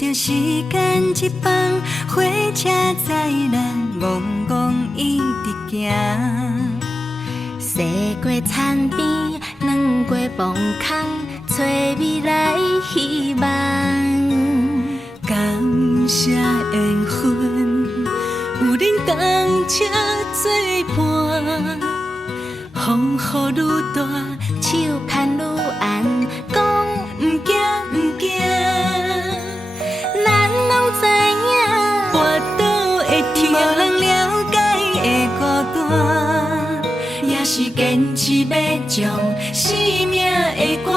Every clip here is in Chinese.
着时间一放，火车载咱戆戆一直行，驶过田边，转过墓空，找未来希望。感谢缘分，有恁同车作伴，风雨愈大，手牵愈红，讲毋惊毋惊。咱拢知影，跋倒会疼，无人了解的孤单，也是坚持要将生命的歌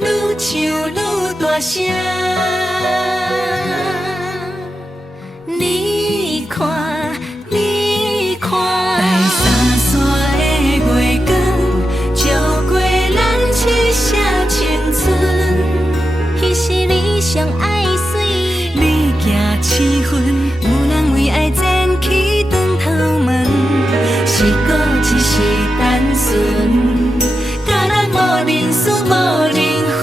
愈唱愈大声。你看，你看，第三线的月光，照过咱七色青春，彼时你上爱水，你行七分，有人为爱前去转头问，是果只是单纯，甲咱无认输无认分，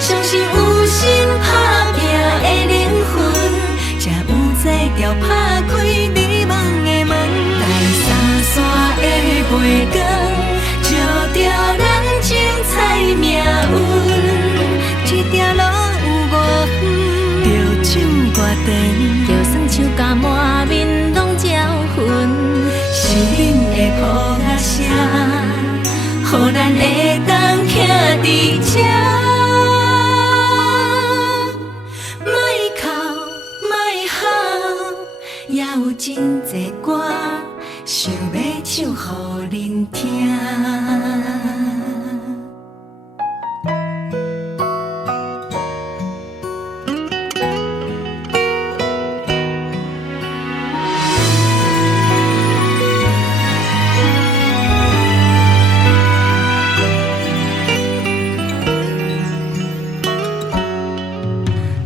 相信有心打拼的灵魂，才有才调打开你梦的门。第三线的月光，照着咱精彩命运，这条路有5远，着唱歌灯，着算唱甲满面拢焦痕，是恁的抱仔声，予咱会当徛伫这。莫哭莫喊，也有真多歌想要唱予恁听。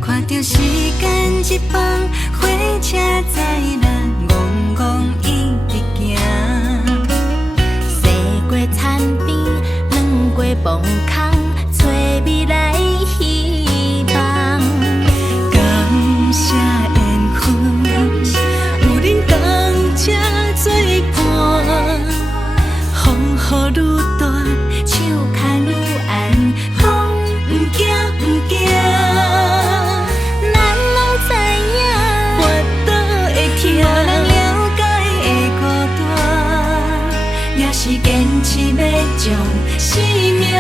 看着时间一放，火车载咱戆戆一直行，驶过田边，转过墓空，找未来希望。感谢缘分，有恁同车作伴，风雨愈大，手牵愈红，讲毋惊毋惊。是坚持要将生命的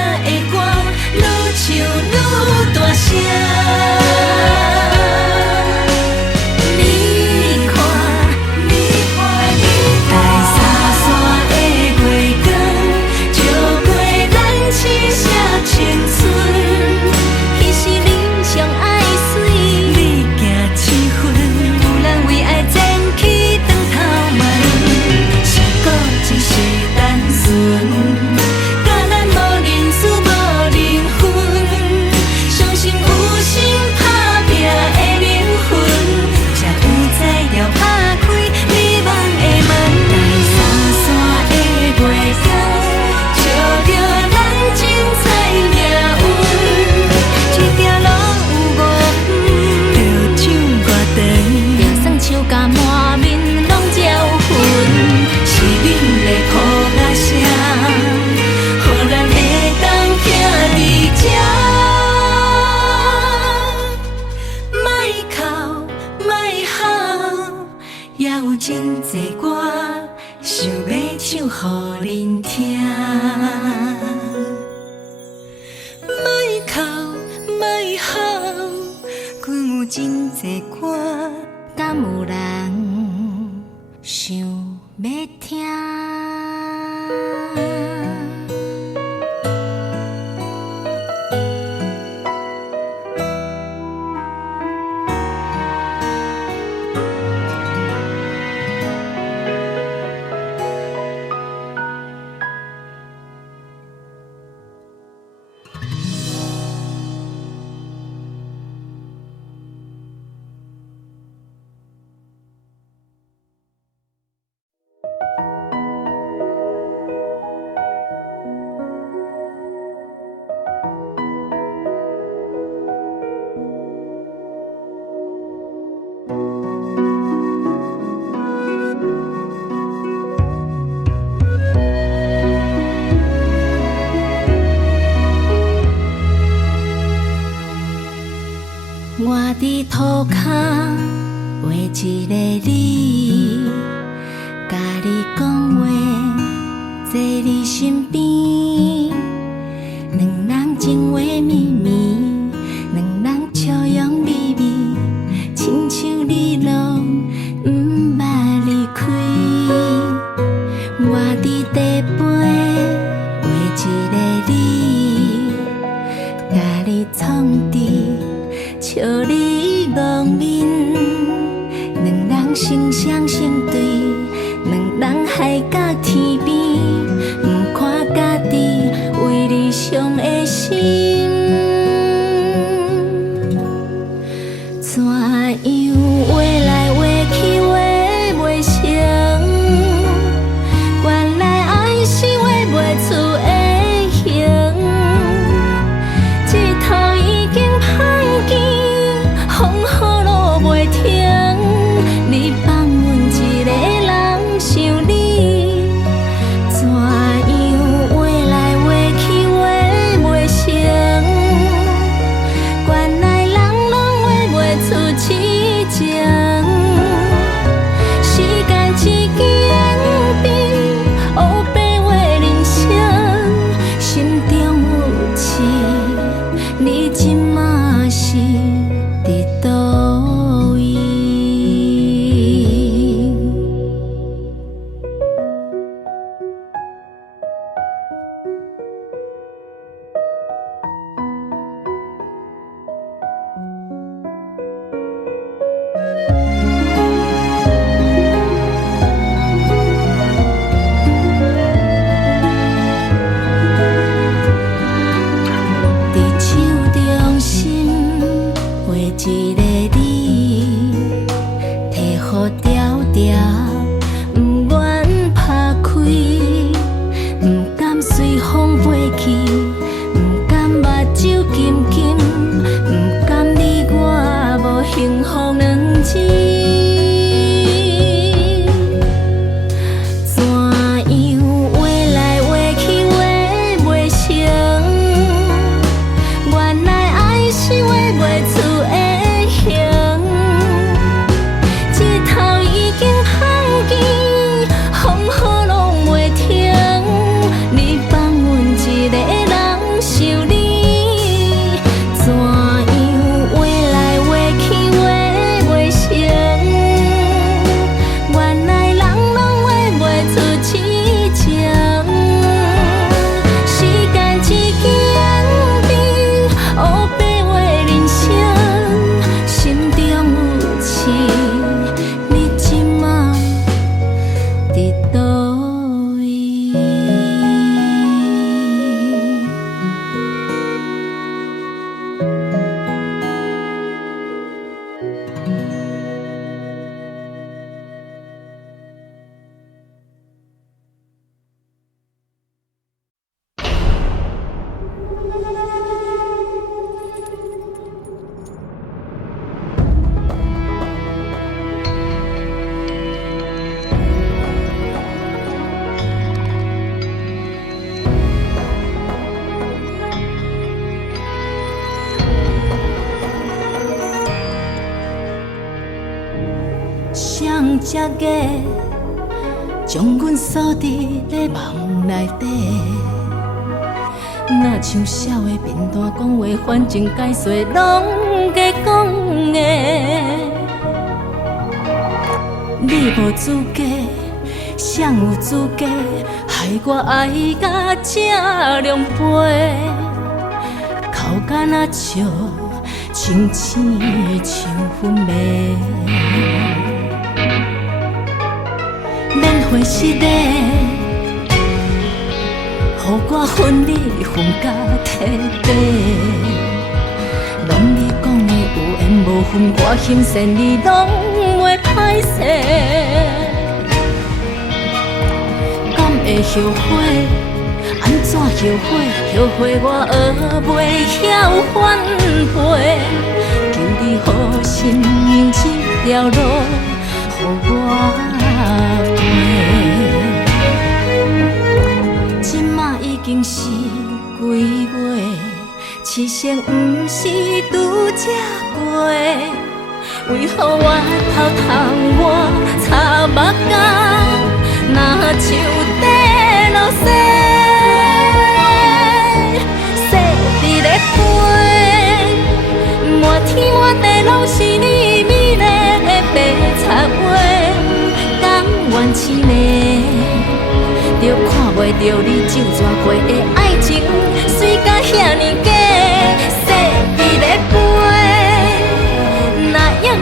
也有真多歌想要唱予恁听。莫哭莫喊，阮有真多歌，敢有人想要听？我伫土骹画一个你，甲你讲话，坐你身边，两人情话绵绵，两人笑容微微，亲像你拢毋捌离开。我伫地背画一个你，甲你创治。笑你憨面，两人惺相惜对，两人海到天边，毋看家己为你伤的心，怎样话来话去话袂成，原来爱是画袂出的形，一头已经芳见。风雨路袂停，你放阮一个人想你，怎样话来话去话袂成，原来人拢画袂出痴情，时间一支烟笔，黑白画人生，心中有刺，你今嘛是？伫倒位？伫手中心。一个你，提予条条，不愿拍开，不甘随风飞去，不甘目睭金金，不甘你我无幸福两字。怎样话来话去话袂成，原来爱是画袂出的。一头已经芳双只眼，将阮锁伫咧梦内底。若像少的面单讲话，反正解说拢加讲的。你无资格，谁有资格害我爱甲这凉杯？口干若笑，清醒像昏迷。免费失礼，予我分你分甲彻底。拢你讲的有缘无分，我心善你拢袂歹势。敢会后悔？安怎后悔？后悔我学袂晓反背。求你好心用这条路，予我陪。即马已经是几月？痴心不是拄则过，为何我头痛我擦目角，若树底落雪，雪伫咧飞，满天满地拢是你美丽的白插画，甘愿痴迷，就看袂着你皱蛇过的爱情，水甲遐尼假。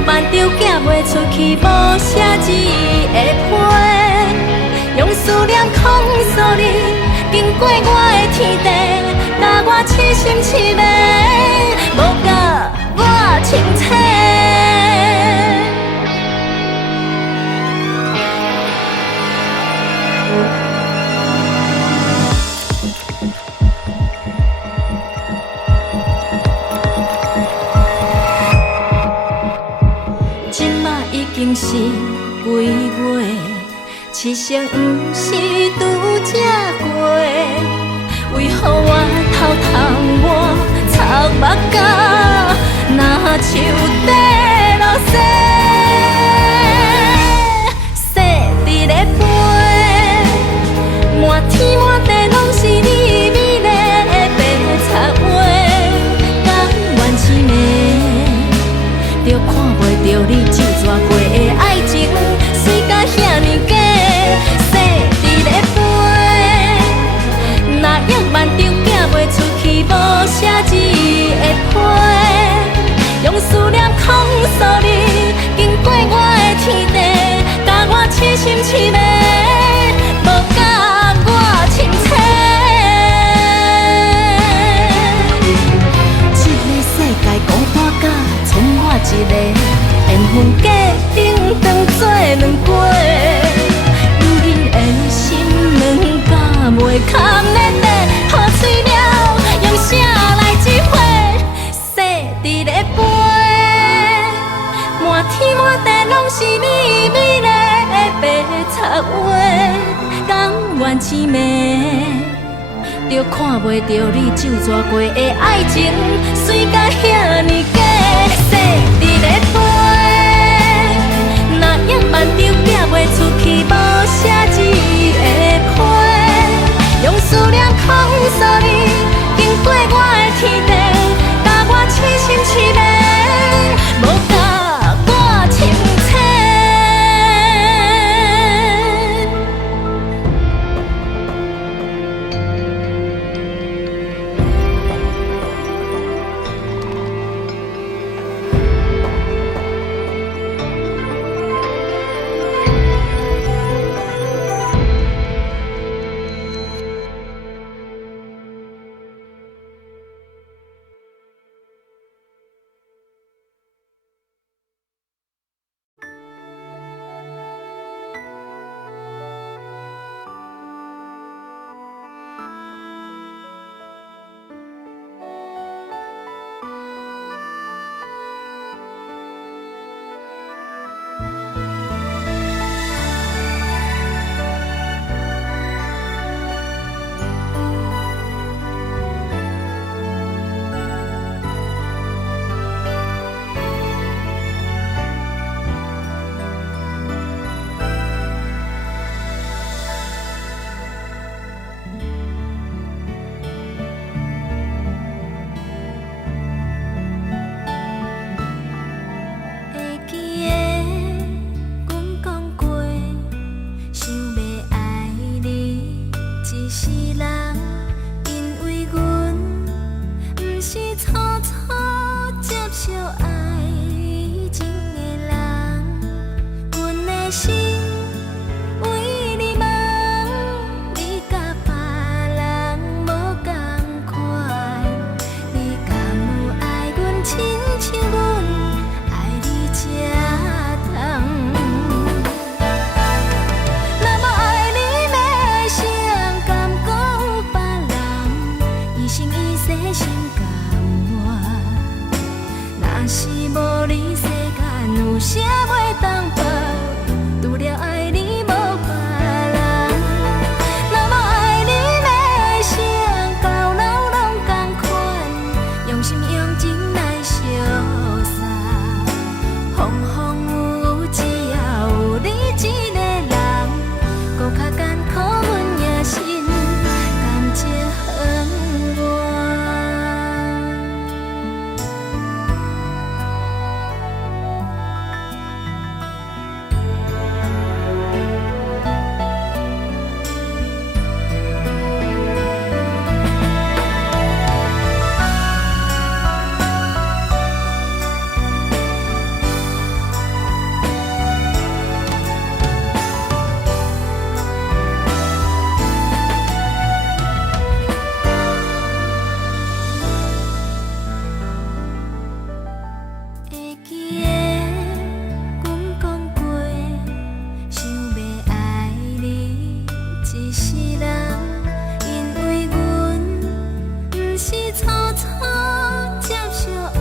万条寄袂出去，无写字的批，用思念控诉你，经过我的天地，甲我痴心痴迷，无甲我清醒。已经是几月，痴心不是拄则过，为何我头痛我擦目角，若树底落雪，雪伫咧飞，满天满地拢是你美丽的白插画，甘愿痴迷，就看袂着你皱蛇过的爱情，水甲遐尼假，雪伫咧飞，若用万张寄袂出去，无写字的批，用思念控诉你，经过我的天地，甲我痴心痴迷，无甲我清醒。这个世界孤单甲剩我一个。缘分假顶当做两过，有人的心软甲袂堪咧底，雨水了用啥来指挥？雪伫咧飞，满天满地拢是你美丽的白插画，甘愿痴迷，就看袂着你皱蛇过的爱情，水甲遐尼假，雪伫咧飞。万张寄袂出去，无写字的批，用思念控诉你，经过我的天地，甲我痴心痴迷，无甲我清醒。的心为你梦，你甲别人无同款，你敢有爱阮亲像阮爱你这痛？若无爱你要谁甘讲有别人，一生一世心甘我？若是无你世间有啥袂当报？除了爱你无别人。若无爱你要谁到老拢同款，用心用情来相杀。风风雨雨只要有你一个人，搁较艰苦阮也心甘情远。会记的，阮讲过，想要爱你一世人，因为阮不是初初接受爱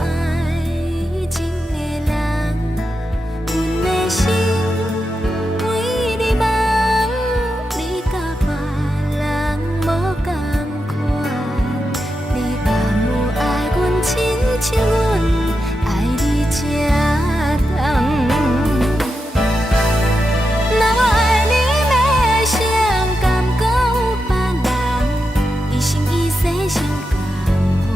情的人，阮的心为你梦，你甲别人无同款，你敢有爱阮亲像阮爱你这痛？若无爱你要谁甘讲有别人，一生一世心甘我？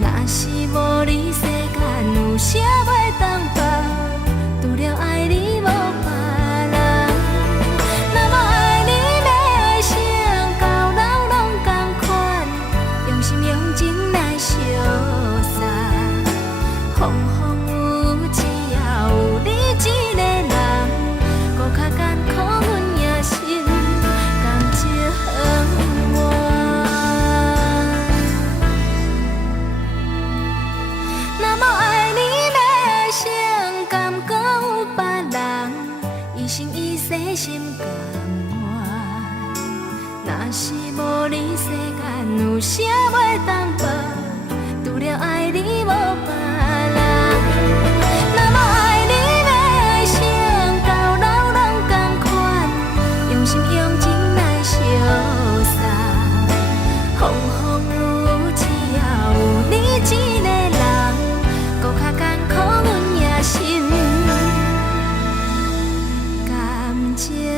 若是无你世间有啥袂当报？除了爱你无别人。若无爱你要谁到老拢同款，用心用情来相杀。风风雨雨只要有你一个人，搁较艰苦阮也心甘情愿。若无爱你要谁甘讲有别人，一生一世心甘我？若是无你世间有啥袂当报？除了爱你无别人。若无爱你要谁到老拢同款，用心用情来相杀。风风雨雨只要有你一个人，搁较艰苦阮也心甘情愿。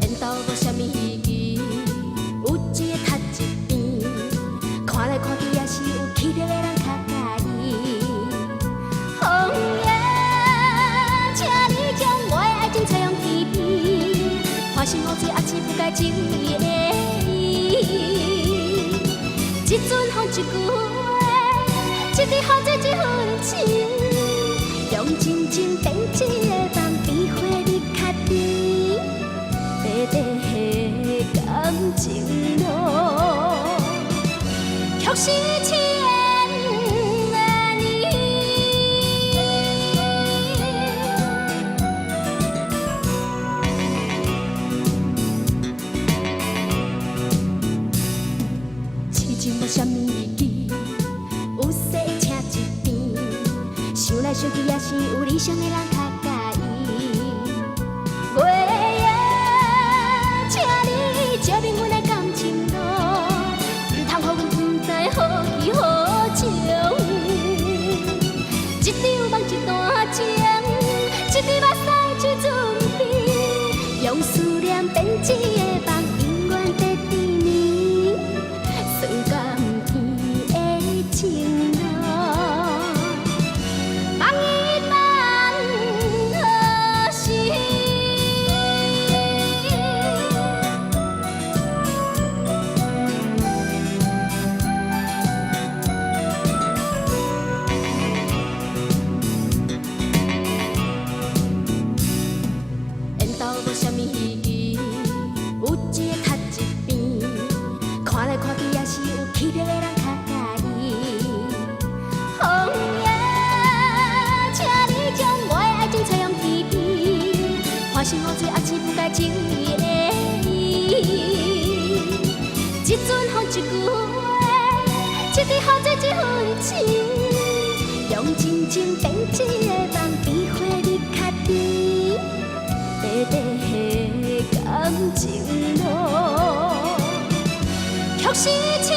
缘投无啥物意义，有一个读一边，看来看去也是有气质的人较介意。风爷，请你将我的爱情采用天边，花心好醉，也是不该情意的伊。一阵风一句话，一滴雨这一份情，用真情变一个梦，比花你较甜。短短的感情路，却是千年。痴情无啥物意义，有势请一边，想来想去也是有理想的人较介意。月夜，请你照明阮的感情路，唔通予阮不知何去何从。情路，望伊万好心。缘投无啥物意义，有一个读一边，看来看去也是有气质的人较介意。风爷，请你将我的爱情采用天边，花心好醉，还是不该情意的伊。一阵风一句话，一滴雨做一份情，用真情变一个梦，比花你较甜。短短的感情路，却是千年。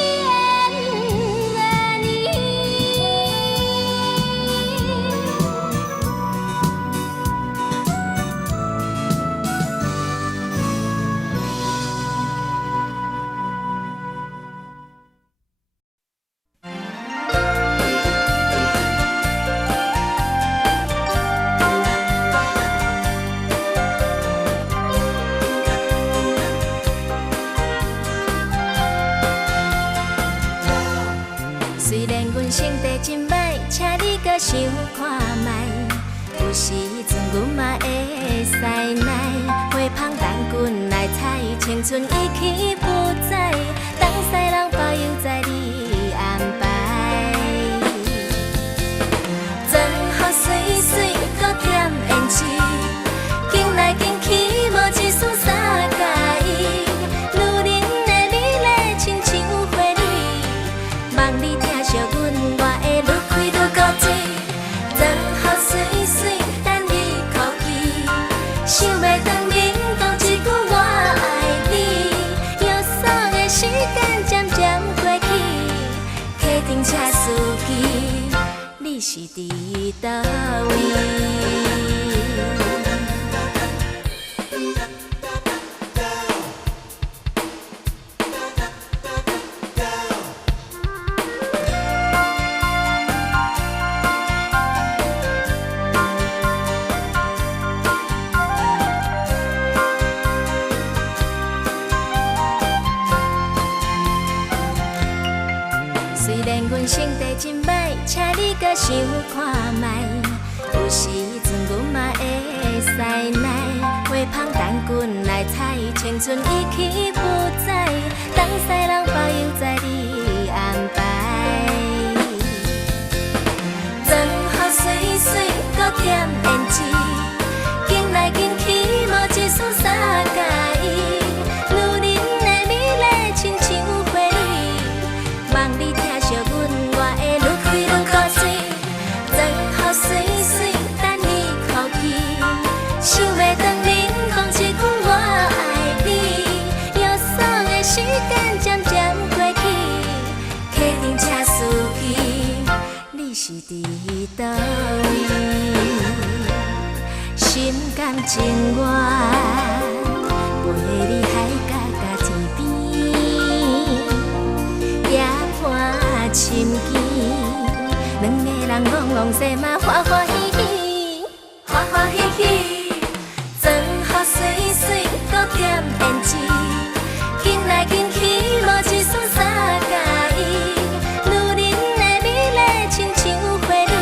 虽然阮成绩真歹，请你搁想看卖。有时阵阮嘛会使耐，花香等阮来采，青春已去不再，当世人保佑在你安排。装好水水，搁添胭脂，行来行去无一丝三介意。女人的美丽亲像花蕊，望你疼惜阮，我会愈开愈高水。装好水水，等你哭泣，想要当面讲一句我爱你。忧伤的时间渐渐过去，客厅车司机，你是伫倒位？虽然阮成绩真歹，请你搁想看卖。有时阵阮嘛会使耐，花香等阮来采，青春已去不再，当世人保佑在你安排。装好水水，搁添胭脂，行来行去无一丝三介意。女人的美丽亲像花蕊，望你疼惜阮，我会愈开愈高水。装好水水，等你哭泣，想要当面讲一句我爱你。忧伤的时间渐渐过去，客厅车司机，你是伫倒位？心甘情愿陪你海角甲天边，夜半深更，两个人戆戆西嘛欢欢喜喜，欢欢喜喜。装好水水，搁添胭脂，行来行去无一丝三介意。女人的美丽亲像花蕊，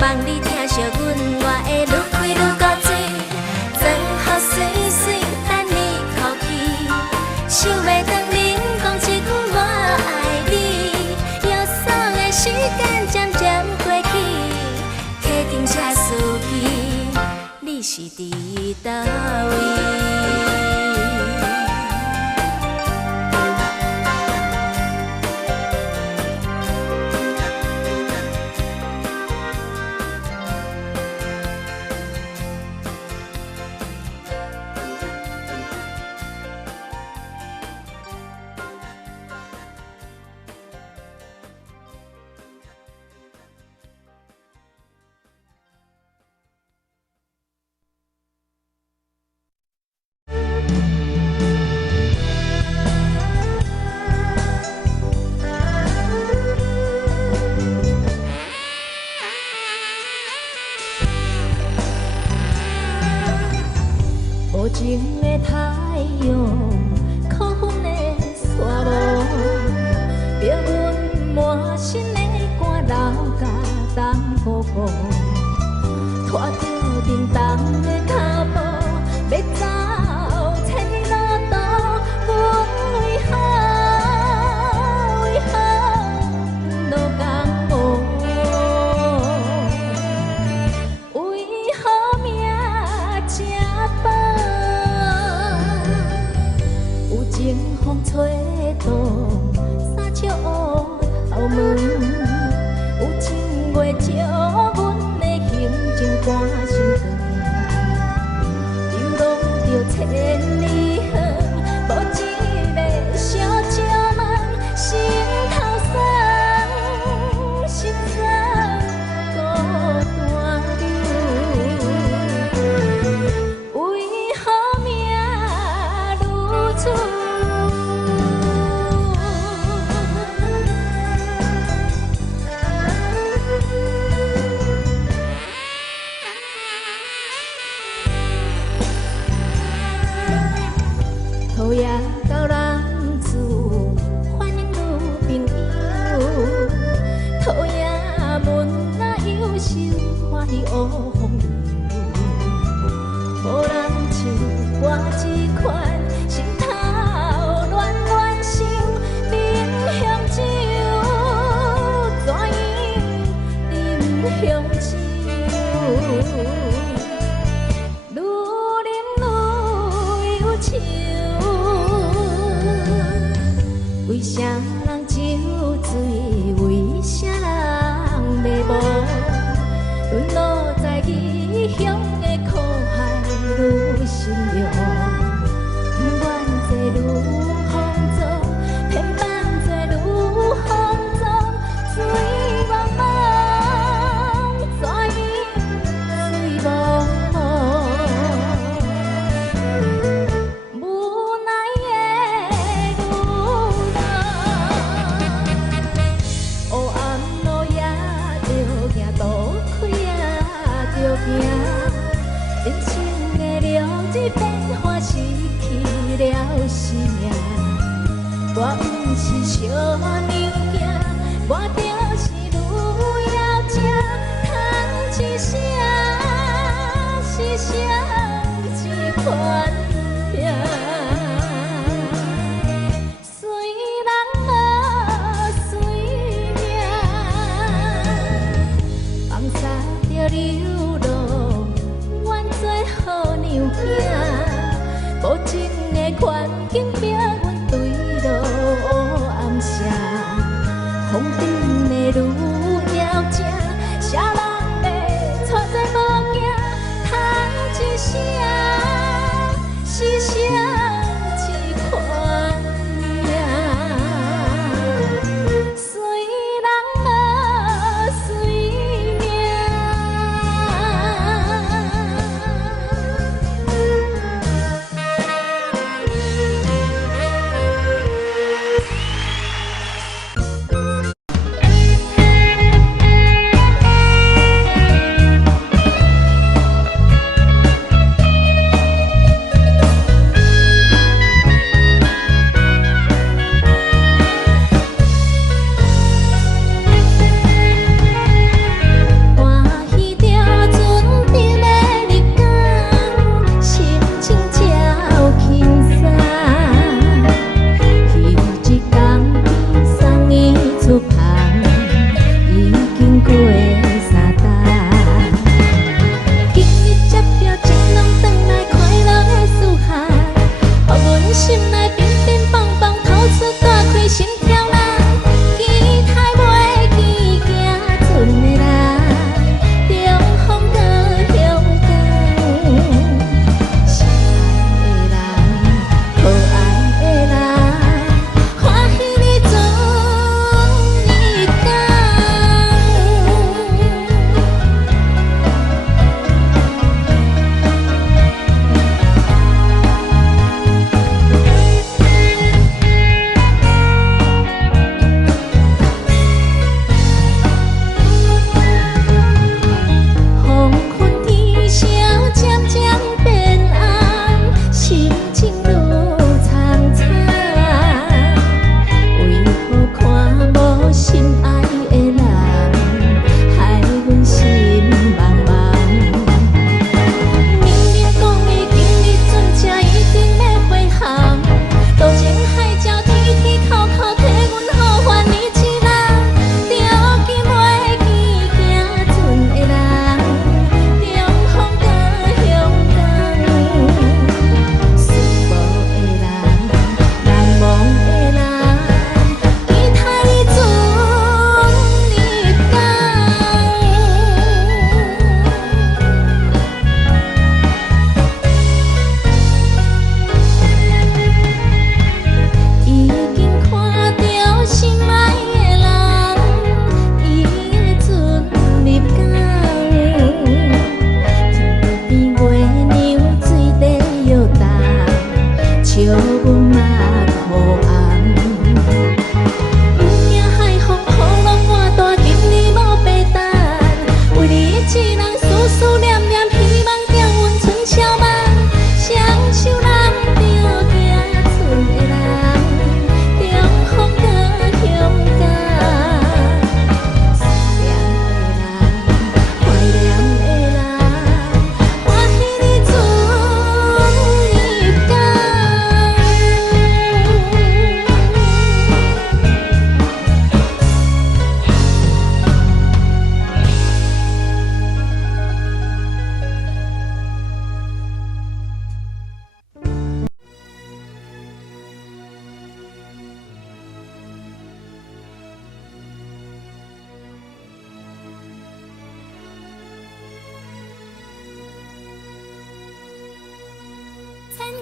望你疼惜阮，我会愈开愈高水。装好水水，等你哭泣，想要当面讲一句我爱你。忧伤的时间渐渐过去，客厅车司机，你是伫倒位？老甲东姑姑，拖着沉重的脚步，要走千里路途，阮为何落江湖？为何命这薄？有情风吹倒。 笑后门，有情月照阮的行程赶心肠，流浪着千里远，无一个小姐问，心头酸，心酸孤单流，为何命如此？ 讨厌到人厝，欢迎女朋友。讨厌问哪忧愁，欢喜乌风流。无人像我这款，心头乱乱想，饮香酒，怎样饮香酒？ 愈饮愈忧愁。 为啥人酒醉？为啥人迷无？沦落在异乡的苦海，愈心凉。不愿做愈放纵，偏扮做愈放纵，水茫茫，怎样水茫茫？ 无奈的路。 黑暗路也着行，路开也着行。人生的流日变化，失去了生命。我不是小牛仔，我就是女妖精，叹一声，是谁一款命？ 随人无随命，放撒着流浪，愿做好娘囝。无情的环境逼阮对路黑暗城。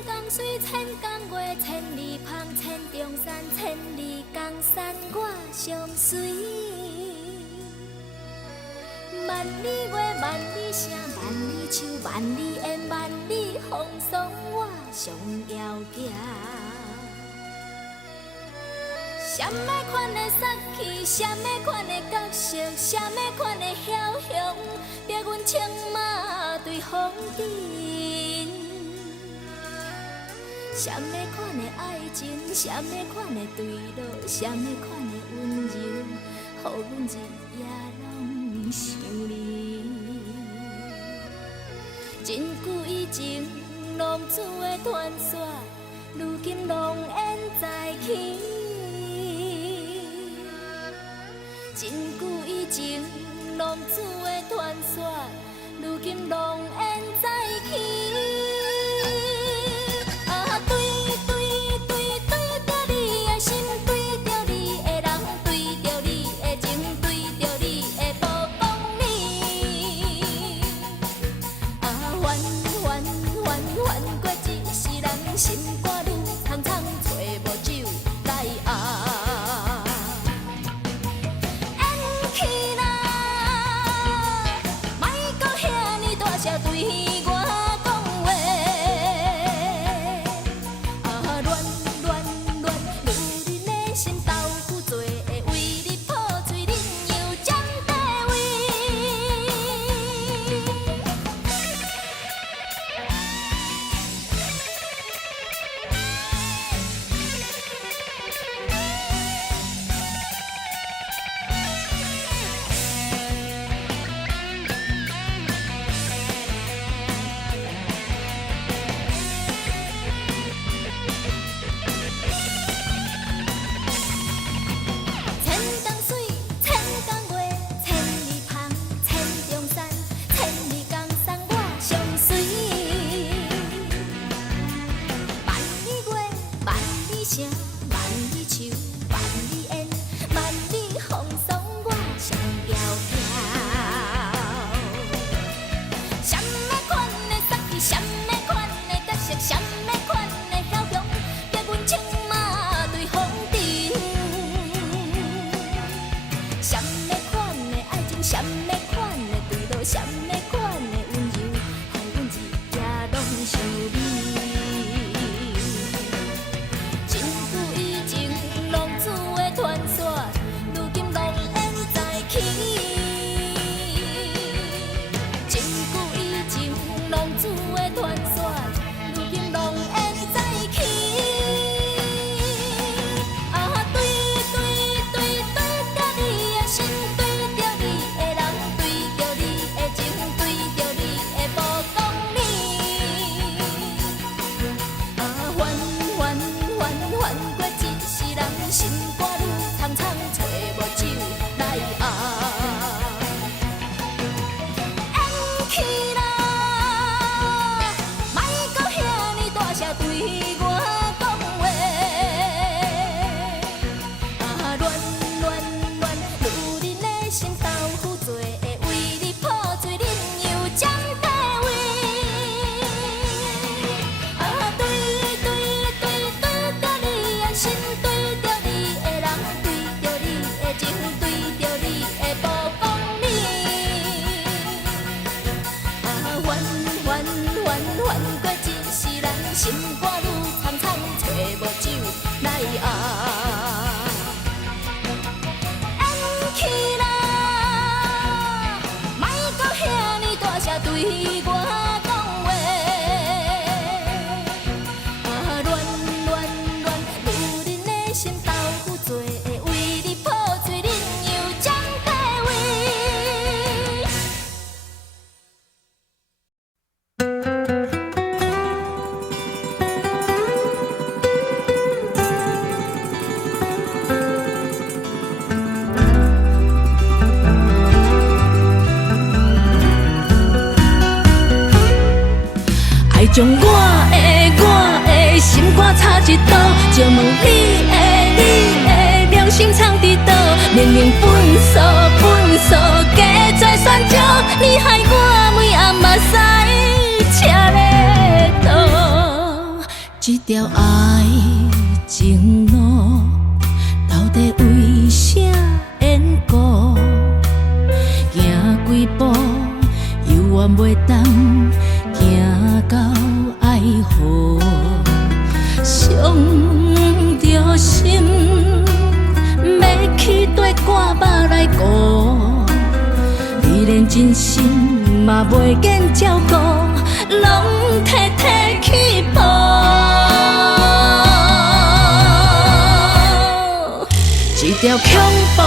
江水，千江月，千里芳，千重山，千里江山我相随。万里月，万里声，万里树，万里烟，万里风霜，我上遥行。什么款的杀气，什么款的角色，什么款的枭雄，逼阮策马对风尘。什么款的爱情，什么款的对落，什么款的温柔，予阮日夜拢想你。真久以前，浪子的传说，如今浓烟再起。真久以前，浪子的传说，如今浓烟再起。啊，对着你的心，对着你的人，对着你的情，对着你的无讲理。啊，怨过一世人，心肝愈苍苍，找无酒来压。对我讲话，啊，乱，女人的心豆腐做，会为你破碎，恁又占地位。声万里树，万里烟，万里风霜，我上遥行。什么款的杀气，什么款的角色，什么款的枭雄，逼阮策马对风尘。什么款的爱情，什么款的对落，什么款的温柔，害阮日夜拢想你。心肝愈苍苍，找无酒来压。演起啦，莫搁遐尼大声对我讲话。啊，乱，女人的心豆腐做，会为你破碎，恁又占地位。啊，对着你的心。怨过一世人，心肝愈苍苍，找无酒来压。演起啦，莫搁遐尼大声对我讲话。啊，乱，女人的心豆腐做，会为你破碎，恁又占地位。将我的心肝插一刀，就问你的良心藏伫倒？明明分数加再算账，你害我每暗目屎赤咧倒。条爱情路，到底为啥缘故？行几步，犹原袂当行到爱河，伤着心，要去对歌目来顾，你连真心嘛袂见照顾，拢摕去抱。一条恐怖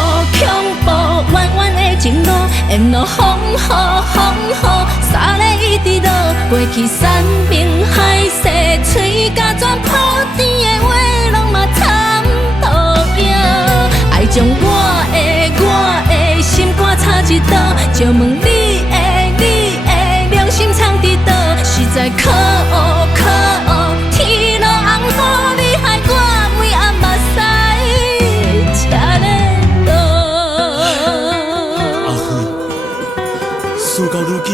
弯弯的情路，沿路风雨，沙咧一直落，过去山盟海誓，嘴甲全破甜的话，拢嘛参透影。爱将我的心肝插一刀，就问你的良心藏伫倒？实在可恶，天落红雨，你害我每暗目屎车咧倒。阿辉，事到如今，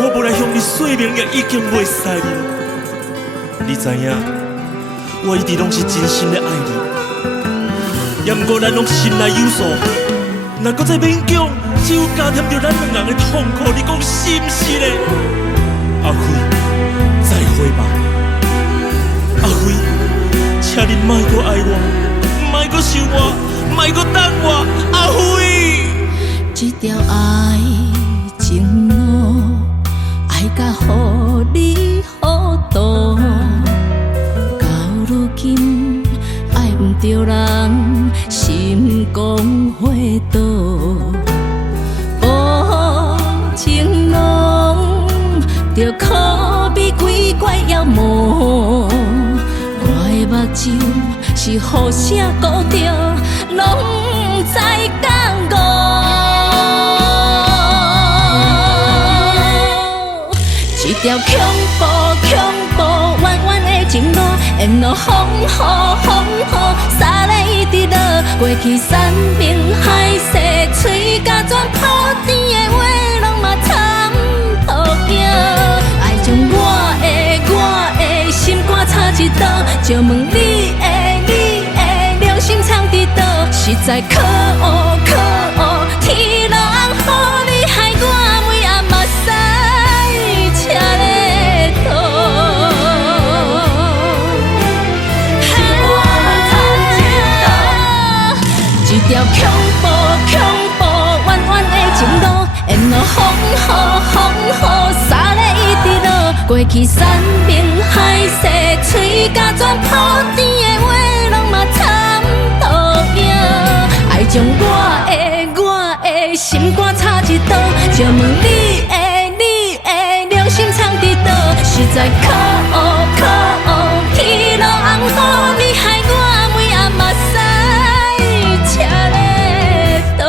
我要来向你说明，也已经袂使你。你知影，我一直拢是真心的爱你，也毋过咱拢心内有数，若搁再勉强，只有加添着咱两人的痛苦。你讲是毋是咧？阿辉，再会吧。阿辉，请你莫搁爱我，莫搁想我，莫搁等我。阿辉，这条爱情路，爱甲予你糊涂，到如今爱毋着人，心光火倒。无情浓，着可比鬼怪妖魔。我的目睭是雨声糊着，拢不知讲误。一条恐怖弯弯的情路，沿路风雨，沙咧一直落，过去山盟海誓，嘴甲全破甜的话，拢嘛参透影。爱将我的心肝插一刀，就问你的良心藏伫倒？实在可恶，天落红雨，你害我每暗目屎车咧倒。一条恐怖弯弯的情路，沿路风雨，沙咧一直落，过去山盟海誓，嘴甲全破甜的话，拢嘛参透影。爱将我的心肝插一刀，就问你的良心藏伫倒？实在可恶，天落红雨，你害我每暗目屎车咧倒。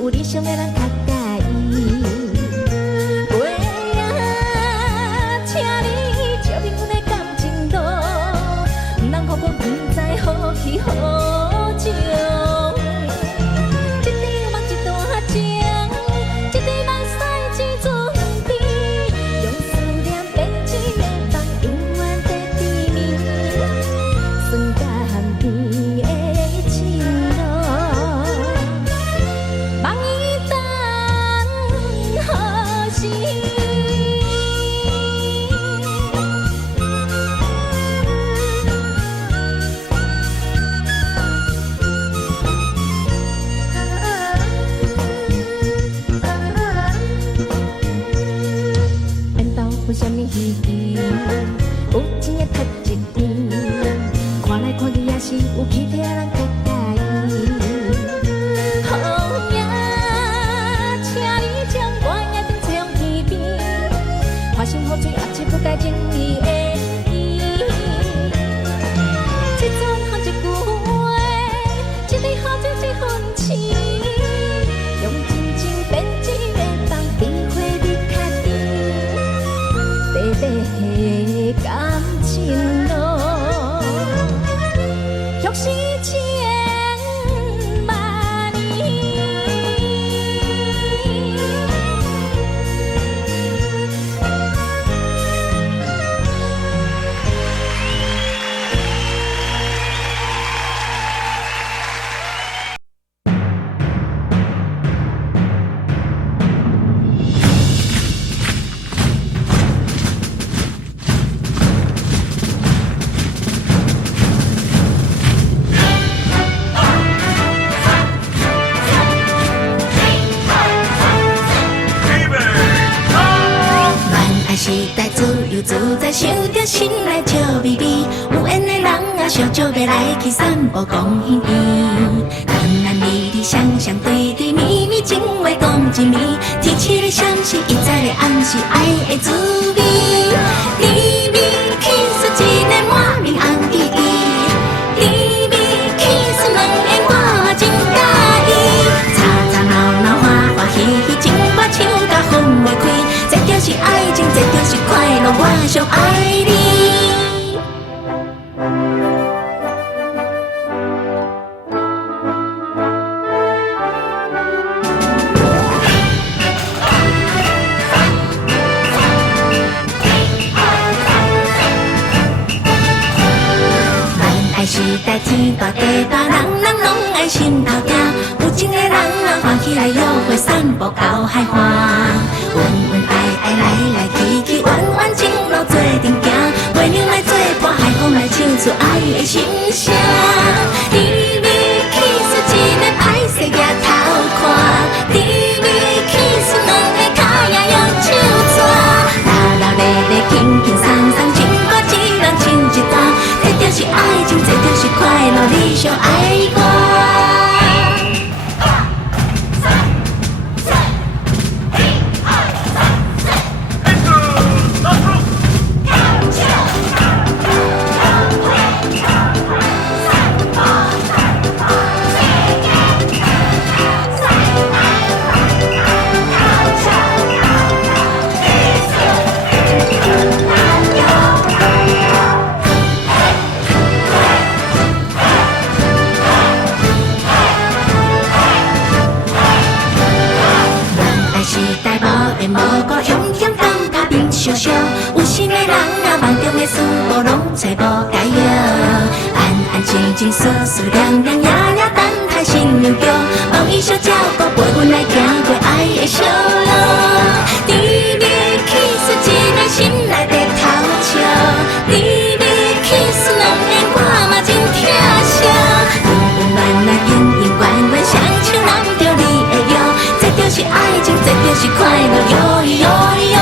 有理想的人较介意。月啊，请你照明阮的感情时代自由自在，想着心内笑眯眯。有缘的人啊，烧酒要来去散步讲欣喜。男男女女双双对对，秘密情话讲一暝。天气的闪是伊知的暗示爱的滋味。甜蜜气势一个满面红记记，甜蜜气势两个我嘛真喜意。吵吵闹闹欢欢喜喜，情歌唱甲分袂开。这就是爱情，这就是快乐，我上爱你。时代天大地大，人人拢爱心头疼。有情的人啊，欢喜来约会散步到海岸。恩恩爱爱来来去去，弯弯情路做阵行。月亮来作伴，海风来唱出爱的心声。甜蜜气势一个歹势举头看，甜蜜气势两个脚也用手抓，啦啦咧咧，轻轻松松，情歌一人唱一段。这就是爱情，这就是快乐，你上爱我。无辜凶凶感觉面烧烧，有心的人啊，梦中的事无拢找无解药。安安静静，思思亮亮，夜夜等待新娘叫。望伊小照顾，陪阮来行过爱的小路。甜蜜气势一个心内在偷笑，甜蜜气势两个我嘛真疼惜。温温暖暖，圆圆圆圆，双手揽着你的腰，这就是爱情，这就是快乐。哟哟哟！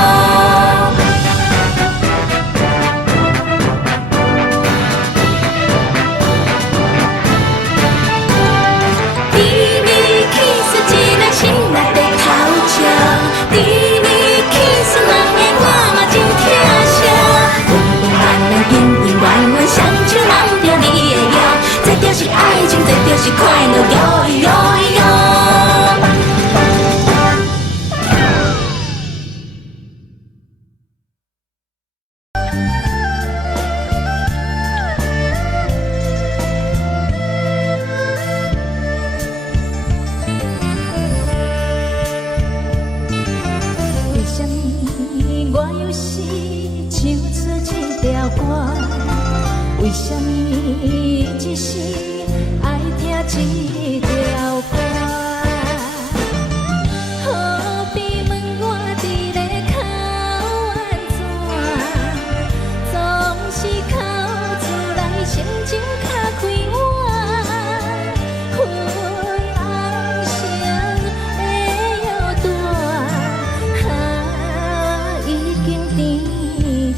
甜蜜气势一个心内在偷笑，甜蜜气势两个我嘛真疼惜。温温暖暖，圆圆圆圆，双手揽着你的腰，这就是爱情，这就是快乐。哟哟哟！为什么一时爱听这条歌？何必问我伫咧哭安怎？总是哭出来心情较快活。昏暗城的摇带，已经甜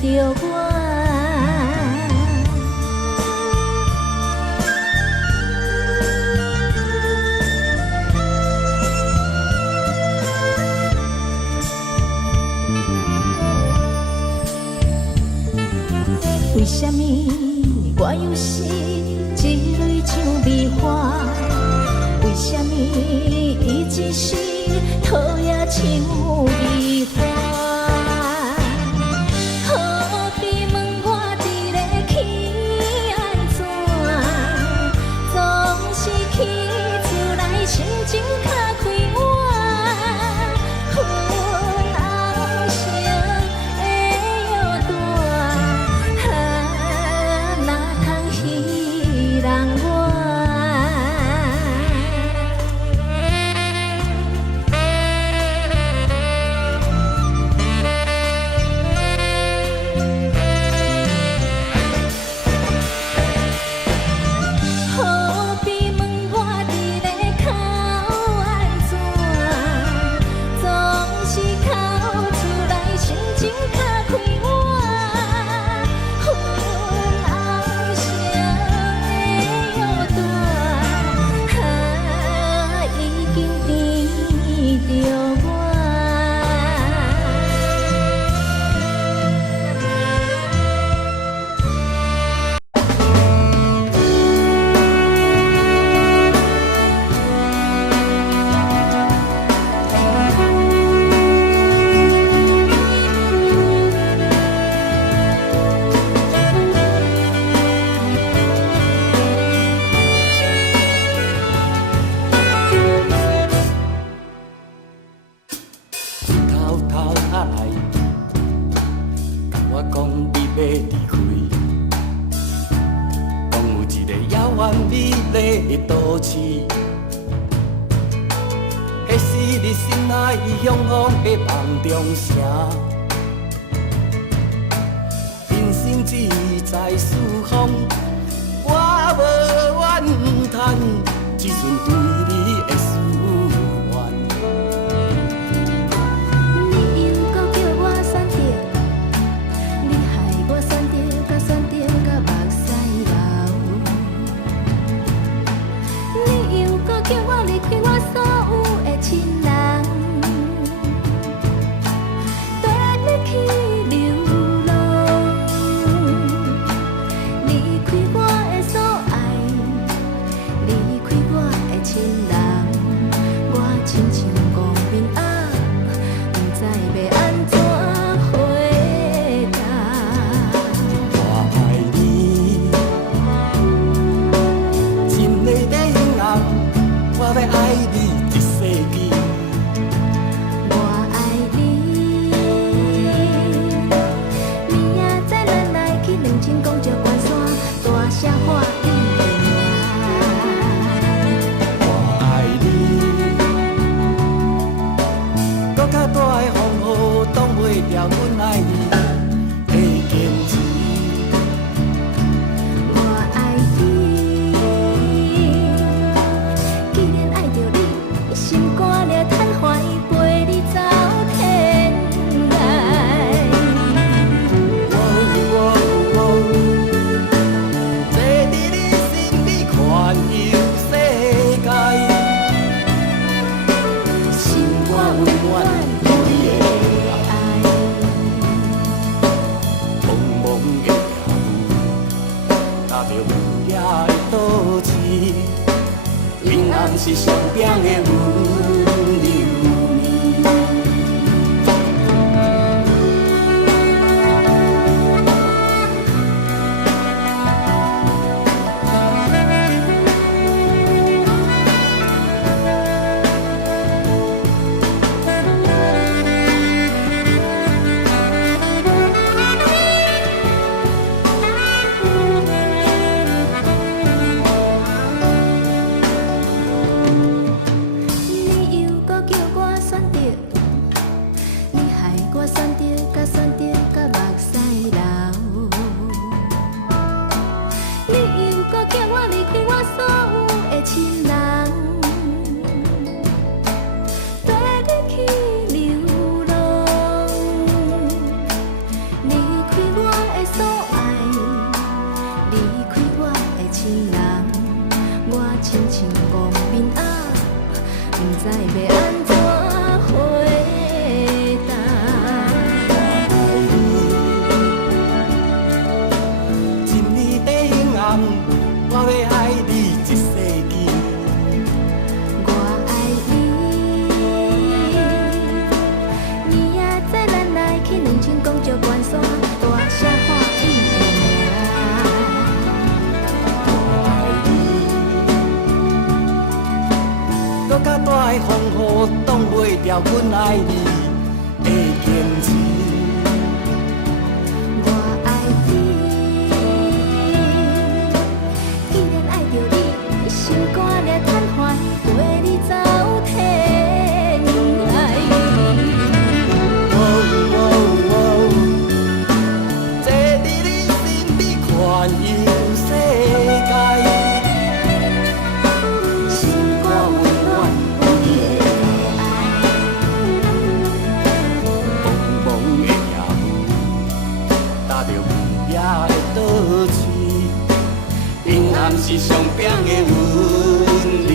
着我。为什么我又是一蕊像梅花？为什么伊只是讨厌像梅花？何必问我伫咧去安怎？总是去厝内心情较快活。昏暗城的摇带。哪通戏人我？着我。偷偷仔来，甲我讲你要离开，讲有一个遥远美丽的都市，迄是你心爱向往的梦中城。人生只在四方，我无怨叹，只剩对你的思念。你又搁叫我选择，你害我选择到目屎流。你又搁叫我离开我所有的亲人，跟你去流浪，离开我的所爱，离开我的亲人，我亲像孤面仔，不知要安怎回答。我爱你，真的在永暗，我要爱你一世纪。我爱你，明仔载咱来去两千公石关山，大声喊伊的我爱你，搁较大的风雨挡袂了阮爱你的坚持。名。我爱你，既然爱着你，心肝了摊怀，陪你走天涯。坐伫你身边环游世界，心肝温暖有你的爱。茫茫的夜雾，踏着有影的都市，平安是上拼的温柔。你又搁叫我选择，你害我选择到目屎流。你又搁叫我离开我所有的亲人，跟你去流浪，离开我的所爱，离开我的亲人，我亲像孤面仔。不知要安怎回答。一年的永暗，我要爱你一世纪。我爱你，明仔载咱来去两千公石关山，大声喊伊的名。搁较大的风雨挡袂了阮爱你的坚持。我爱你，既然爱着你，心肝了摊怀，陪你走天涯。坐伫你身边环游世界，心肝温暖有你的爱。茫茫的夜雾，踏着有影的都市，平安是上拼的温柔。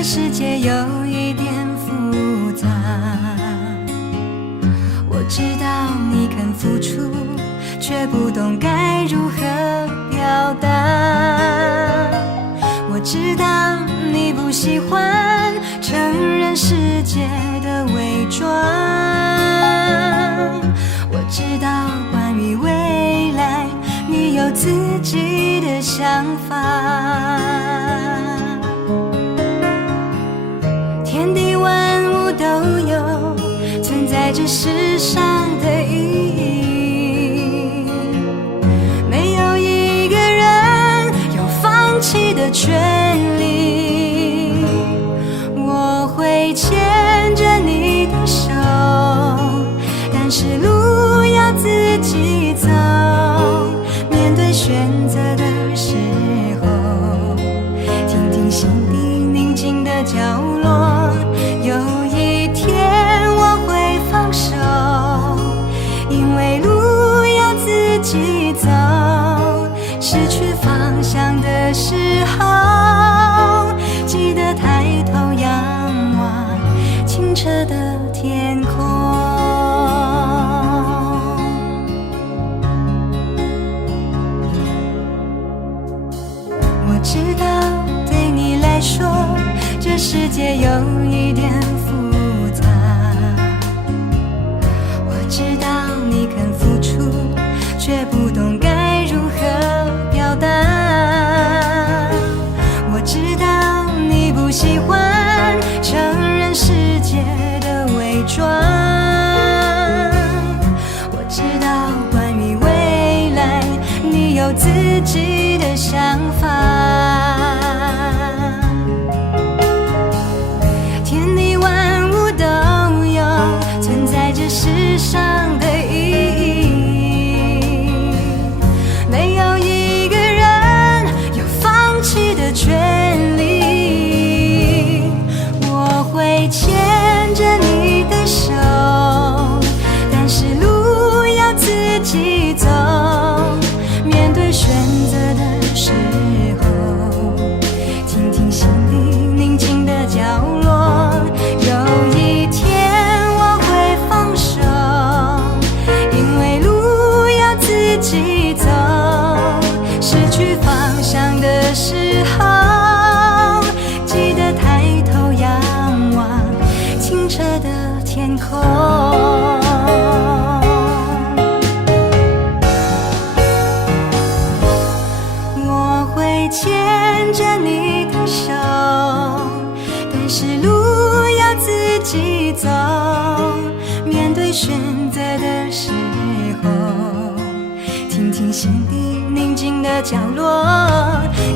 这世界有一点复杂。我知道你肯付出，却不懂该如何表达。我知道你不喜欢承认世界的伪装。我知道关于未来，你有自己的想法。天地万物都有存在这世上的意义，没有一个人有放弃的权利。我会牵着你的手，但是路要自己走。面对选择的时候，听听心底宁静的角落。有一天我会放手，因为路要自己走。失去方向的时候，记得抬头仰望清澈的天空。我知道对你来说，这世界有一点复杂。我知道你肯付出，却不懂该如何表达。我知道你不喜欢承认世界的伪装。我知道关于未来，你有自己的想法。天地万物都有存在这世上的意义，没有一个人有放弃的权利。我会牵着你的手，但是路要自己走。面对选择的时候，听听心里宁静的角落。有一天我会放手，因为路要自己走。失去方向的时候，记得抬头仰望清澈的天空。牵着你的手，但是路要自己走。面对选择的时候，听听心底宁静的角落。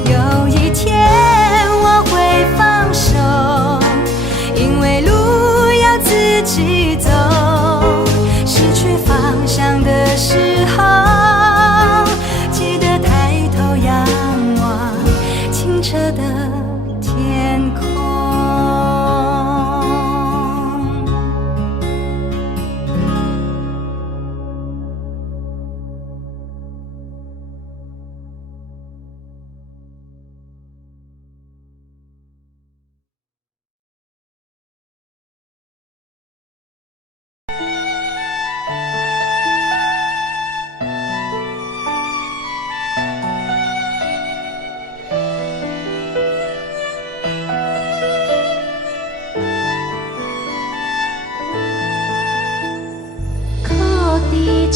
有一天我会放手，因为路要自己走。失去方向的时候，记得抬头仰望清澈的天空。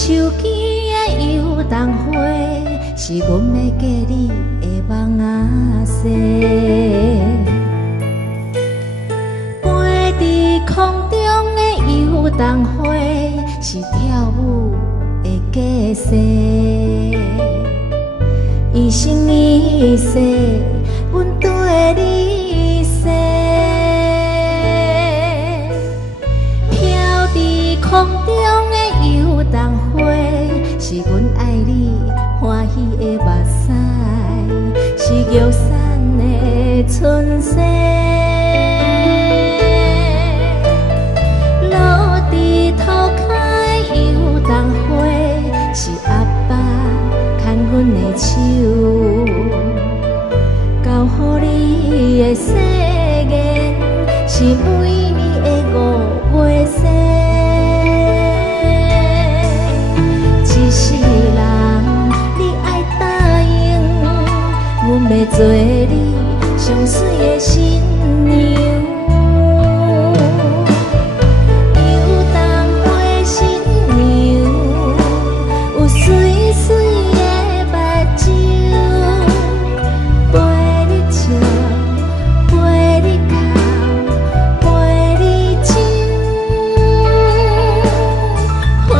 手机的游动花，是阮要嫁你的梦仔婿。飞伫空中的游动花，是跳舞的假势。一生一世，阮对你说。飘伫空中的游动花，是阮爱你欢喜的目屎，是玉山的春色。落伫涂骹的游动花，是阿爸牵阮的手，交予你的世界。是每年的5月生。一世人，你爱答应，阮要做你上水的新娘。游东花新娘，有水水的目睭，陪你笑，陪你哭，陪你亲，欢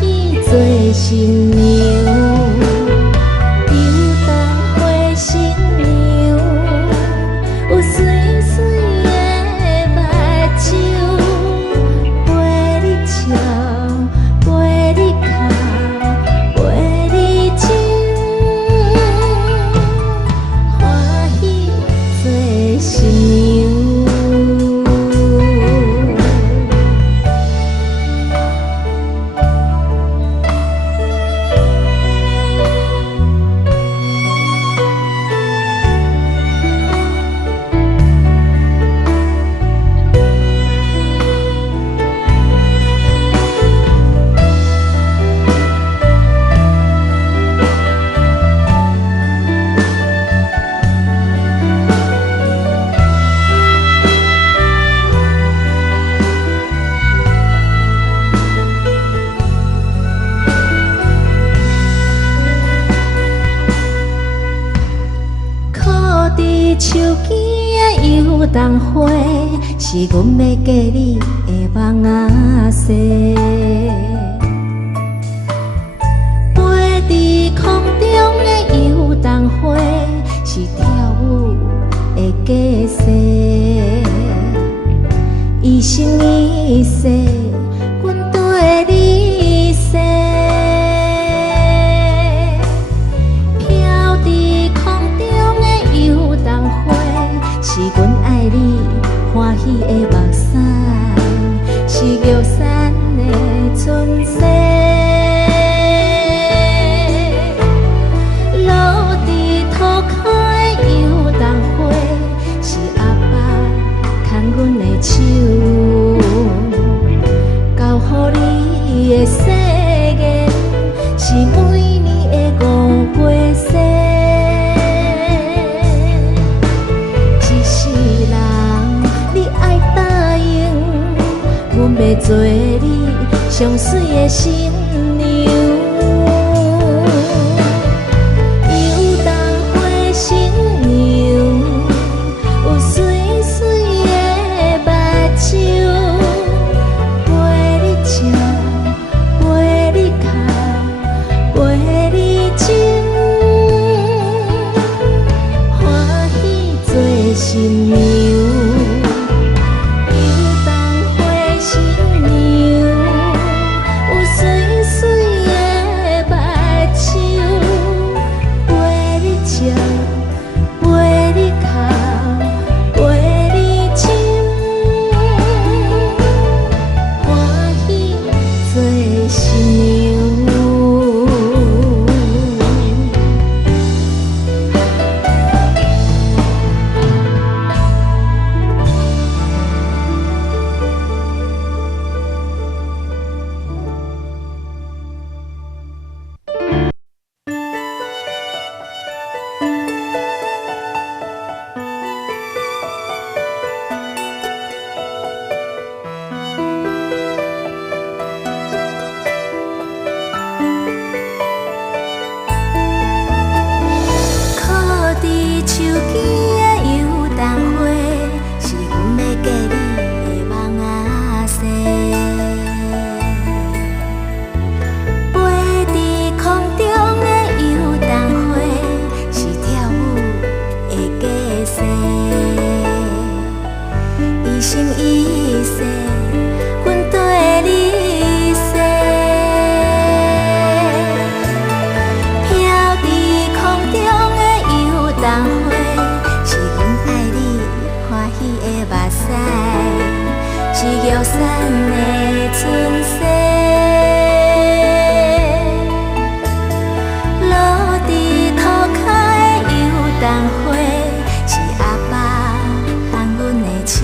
喜做新娘。游东花新娘，有水水的目睭，陪你笑，陪你哭，陪你亲，欢喜做新娘。靠伫树间的游东花，是阮要嫁你的梦仔婿。飞伫空中的游东花，是跳舞的架势。一生一世，阮对你说。飘伫空中的游东花，是阮爱你欢喜的目屎，是玉山的春色。落伫涂骹的游东花，是阿爸牵阮的手，交予你的誓言，是每年的5月生。一世人，你爱答应，阮要做你上水的新娘。游东花新娘，有水水的目睭，陪你笑，陪你哭，陪你亲，欢喜做新娘。游东花新娘，有水水的目睭，陪你笑，陪你哭，陪你亲，欢喜做新娘。靠伫树间的游东花，是阮要嫁你的梦仔婿。飞伫空中的游东花，是跳舞的架势。一生一世，阮对你说。飘伫空中的游东花，是阮爱你欢喜的目屎，是玉山的春色。落伫涂骹的游东花，是阿爸牵阮的手。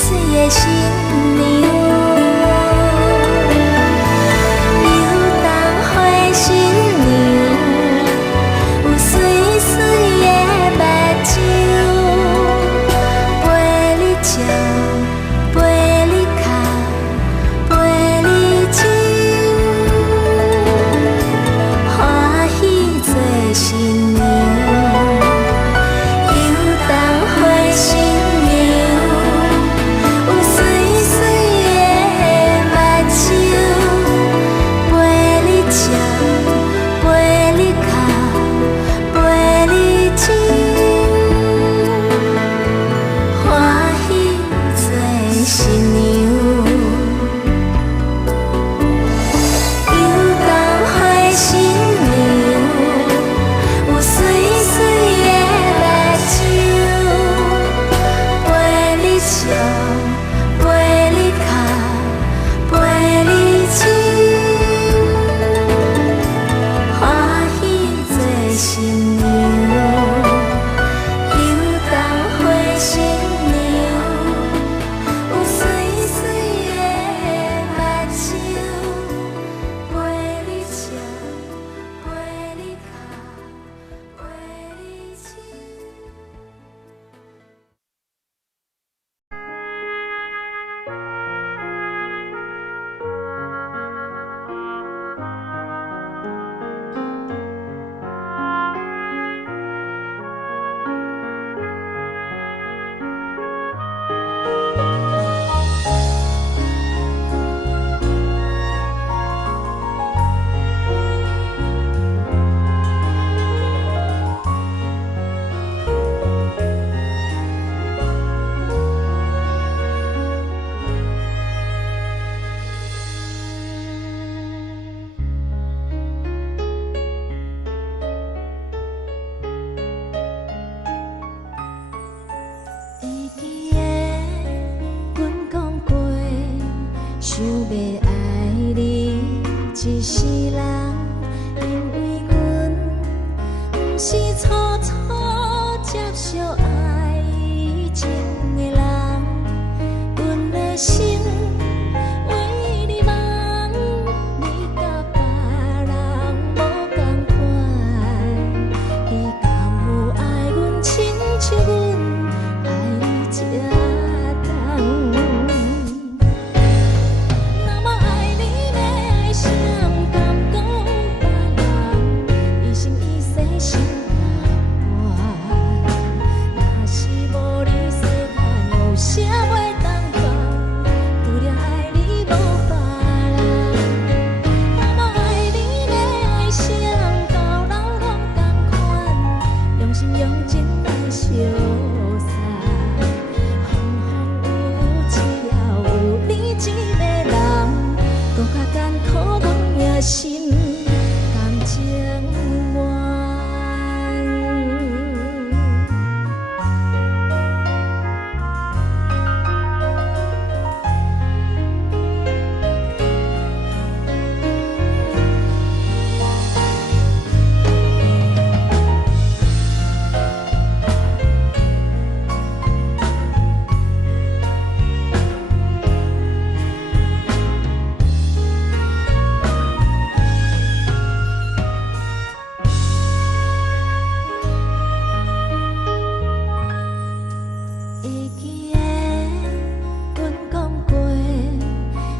水的新娘，游东花新娘，有水水的目睭，陪你笑，陪你哭，陪你亲，欢喜做新娘。想要爱你一世人，因为阮不是初初接受爱情的人，阮的心为你忙，你甲别人无同款，你敢有爱阮亲像阮爱你这重？心感情满。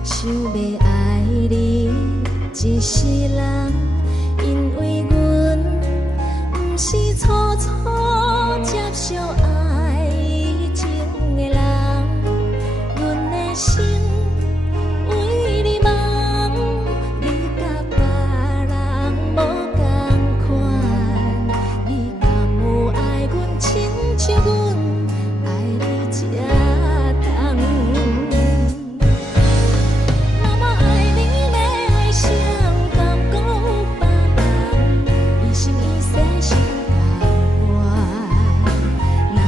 想要爱你一世人，因为阮不是初初接受爱情的人，阮的心为你忙，你甲别人无同款，你敢有爱阮亲像阮爱你这重？若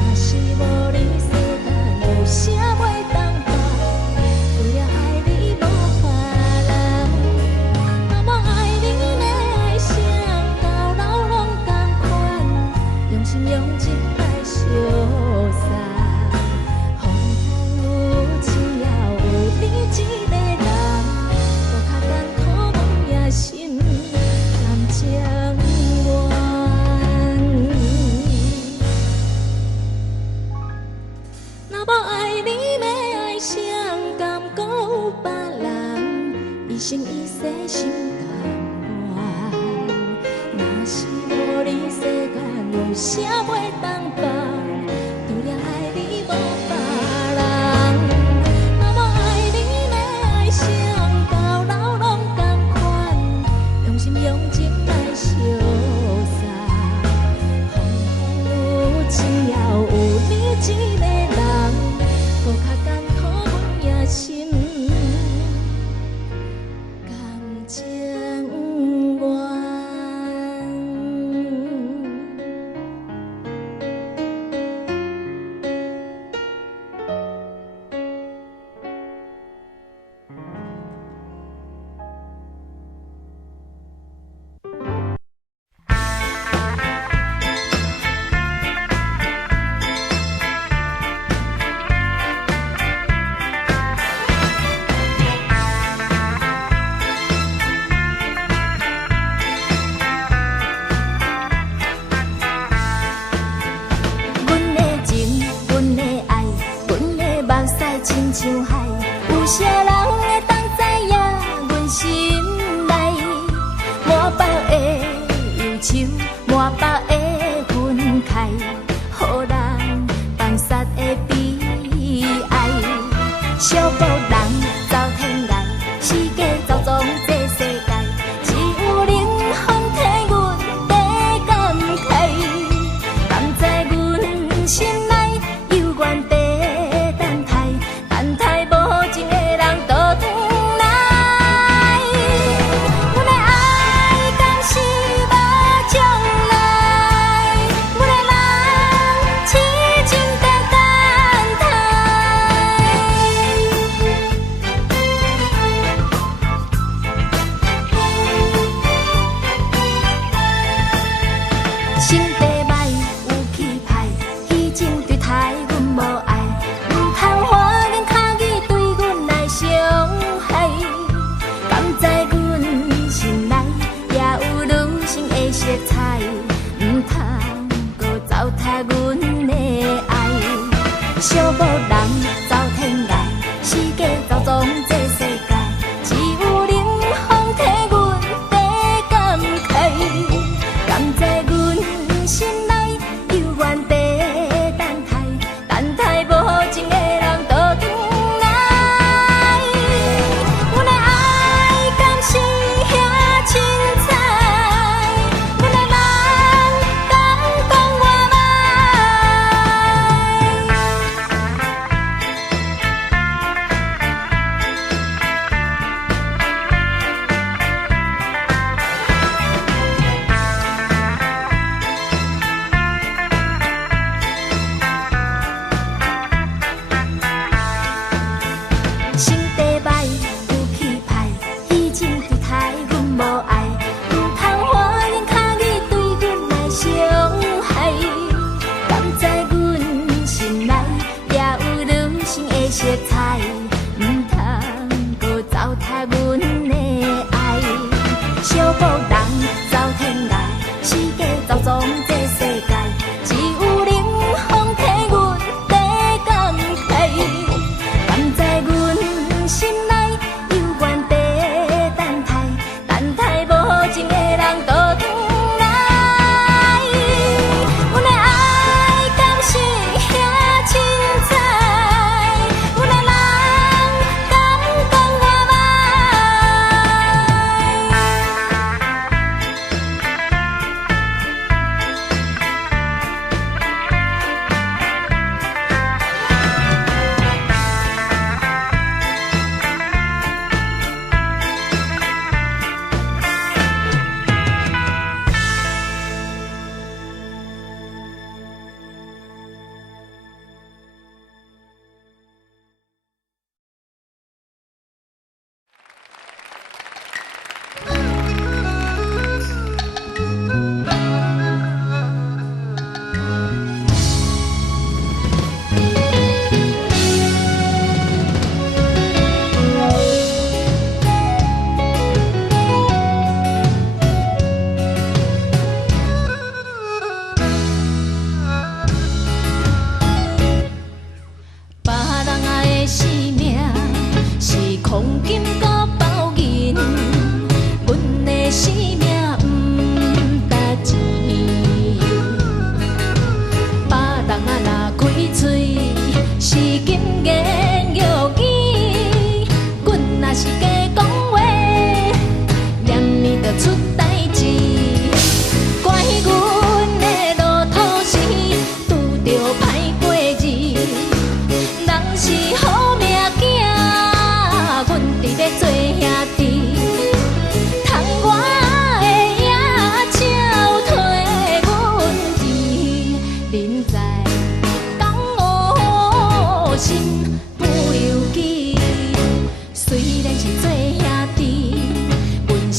啥袂当放，除了爱你无别人。若无爱你的爱上到老拢同款，用心用情来相送。只要有你一个人，搁较艰苦阮也心甘情愿。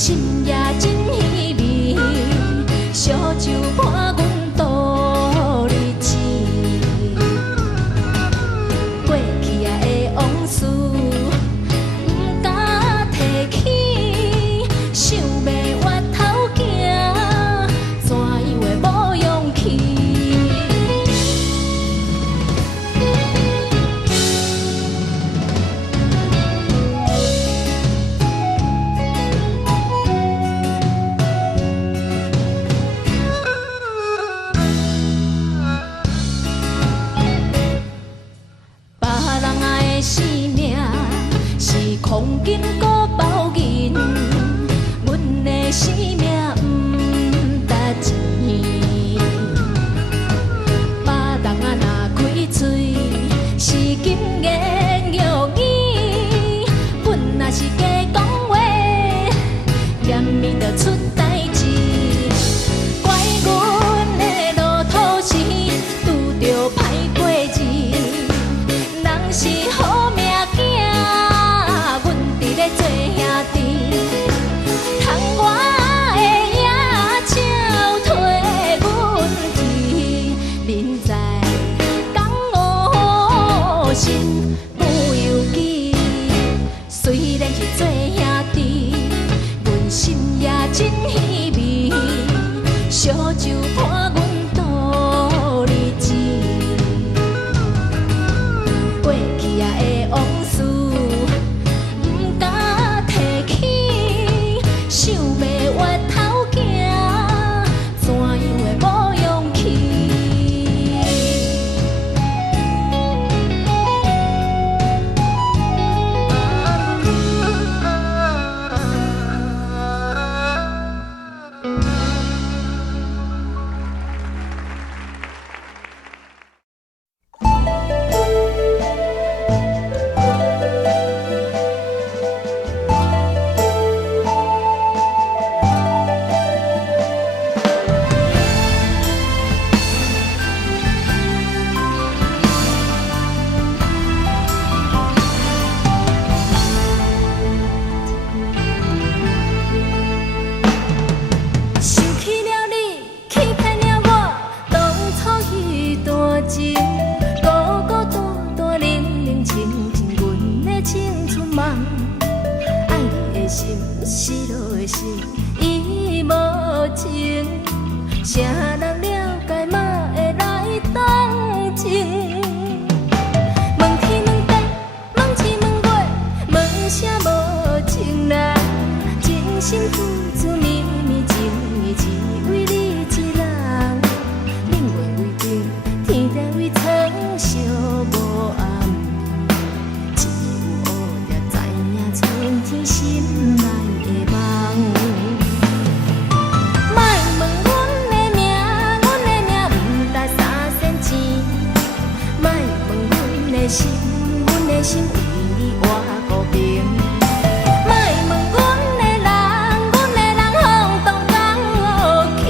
心也真稀微，烧酒伴阮度日子。过去啊的往事，不敢提起，想要越头行，怎样会无勇气？生命是空金搁包银，阮的生命不值钱。别人啊若开嘴是金言玉语，阮若是假讲话，严密就出代志。怪阮的路途是拄着歹过日。人是好命囝，阮伫咧做兄弟，窗外的野鸟替阮啼，明知讲无心不由己，虽然是做兄弟，阮心也真稀微，烧酒伴阮度日子。过去啊的往事，不敢提起，想要越头行，怎样会无勇气？想起了你，起开了我，当初迄段情，孤孤单单，冷冷清清，阮的青春梦。爱你的心，失落的心，已无情。啥人了解嘛会来同情？问天问地，问天问月，问啥无情人？真心付出绵绵情意，只为你一人。冷月为冰，天地为苍，寂无暗。只有乌蝶知影春天心内的梦。莫问阮的名，阮的名不值3仙钱。莫问阮的心，阮的心为你活孤平。莫问阮的人，阮的人风动讲无去。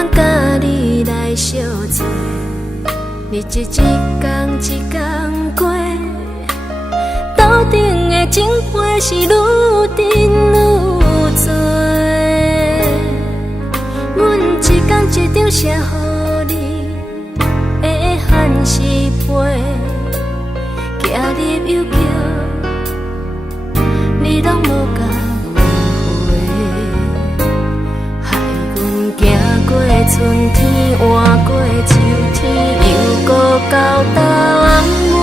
阮甲你来相做，日子一天一天过，斗阵的情悲是愈沉愈多。阮一天一张写予你的汉诗碑，寄入邮局，你拢无甲回回，害阮行过春天，换过秋天，又搁到冬尾，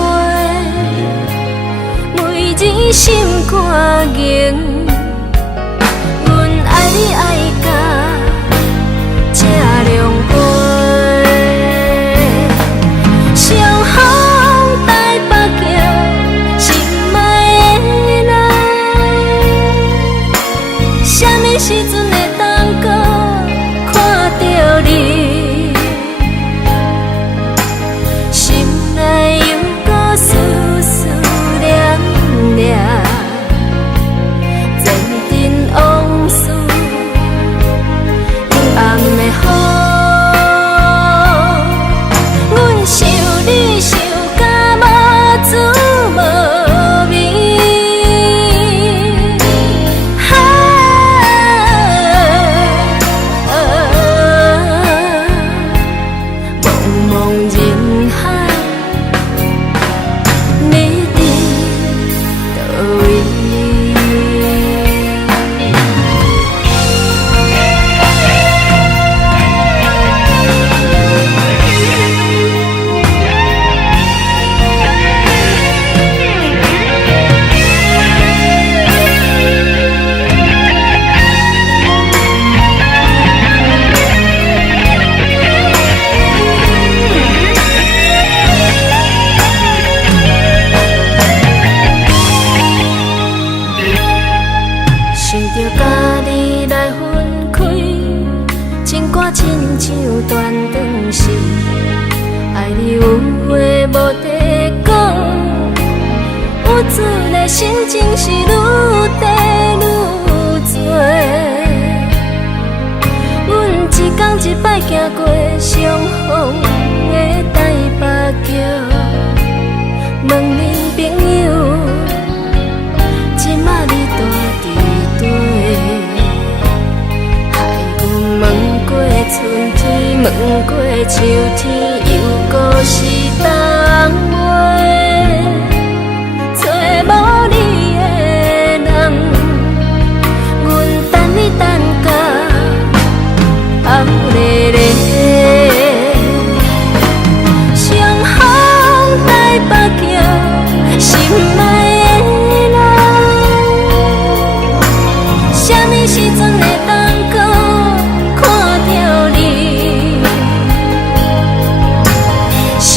每日心肝硬，阮爱你爱甲这凉杯，相逢台北桥，心爱的人，什么时阵会当搁看到你？心内犹搁思思念念，前尘往事，幽暗的雨。阮想你想甲无滋无味，茫茫人海，你伫倒位？想着甲你来分开，情歌亲像断肠时，爱你有话无地讲，有主的心情是愈低愈多。阮一天一摆行过相逢的台北桥，问恁朋友，即马你住伫地，害阮问过春天，问过秋天，又搁是冬尾，找无你的人，阮等你等到后日日。相逢台北桥，心爱的人，什么时阵会当搁看到你？心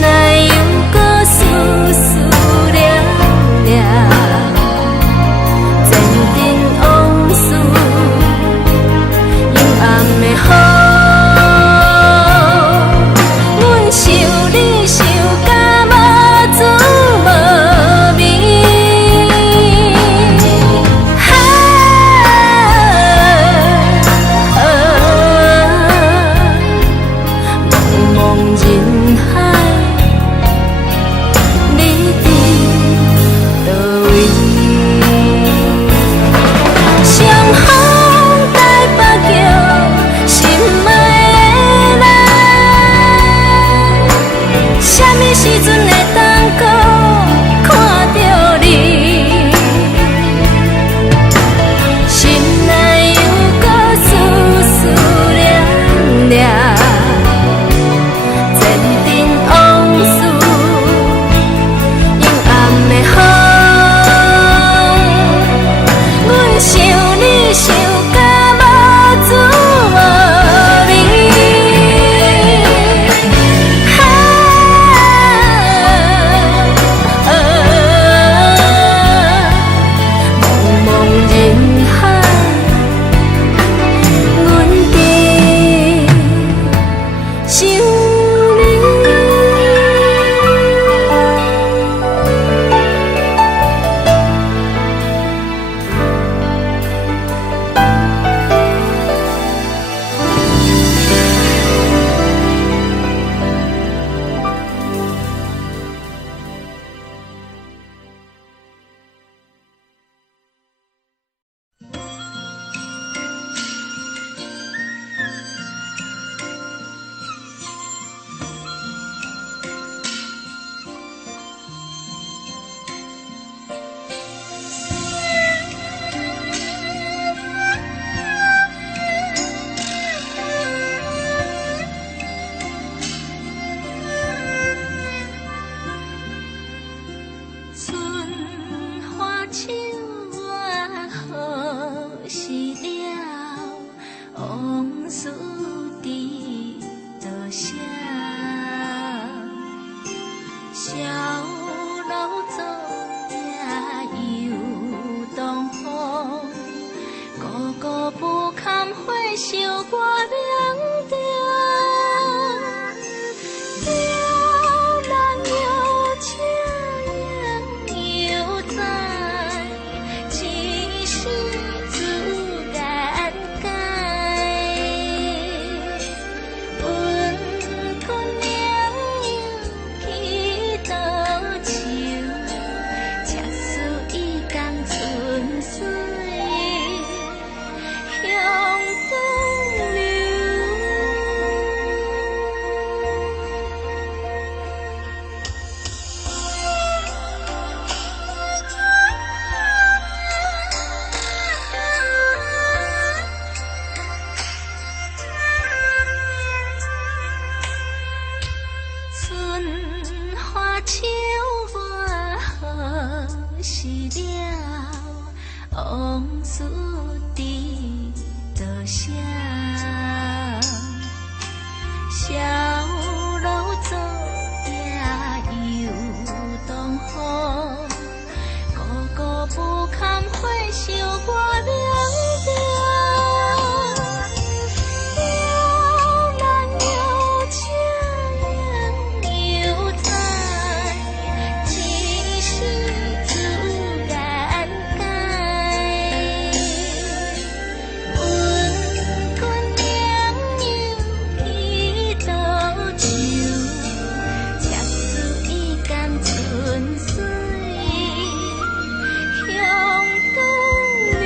内犹搁思思念念。往事伫多少？小路做也有东风，孤孤不堪回首我凉凉。又难又情又在，只是自然改。温君娘又去倒酒，赤子已甘春水向东流。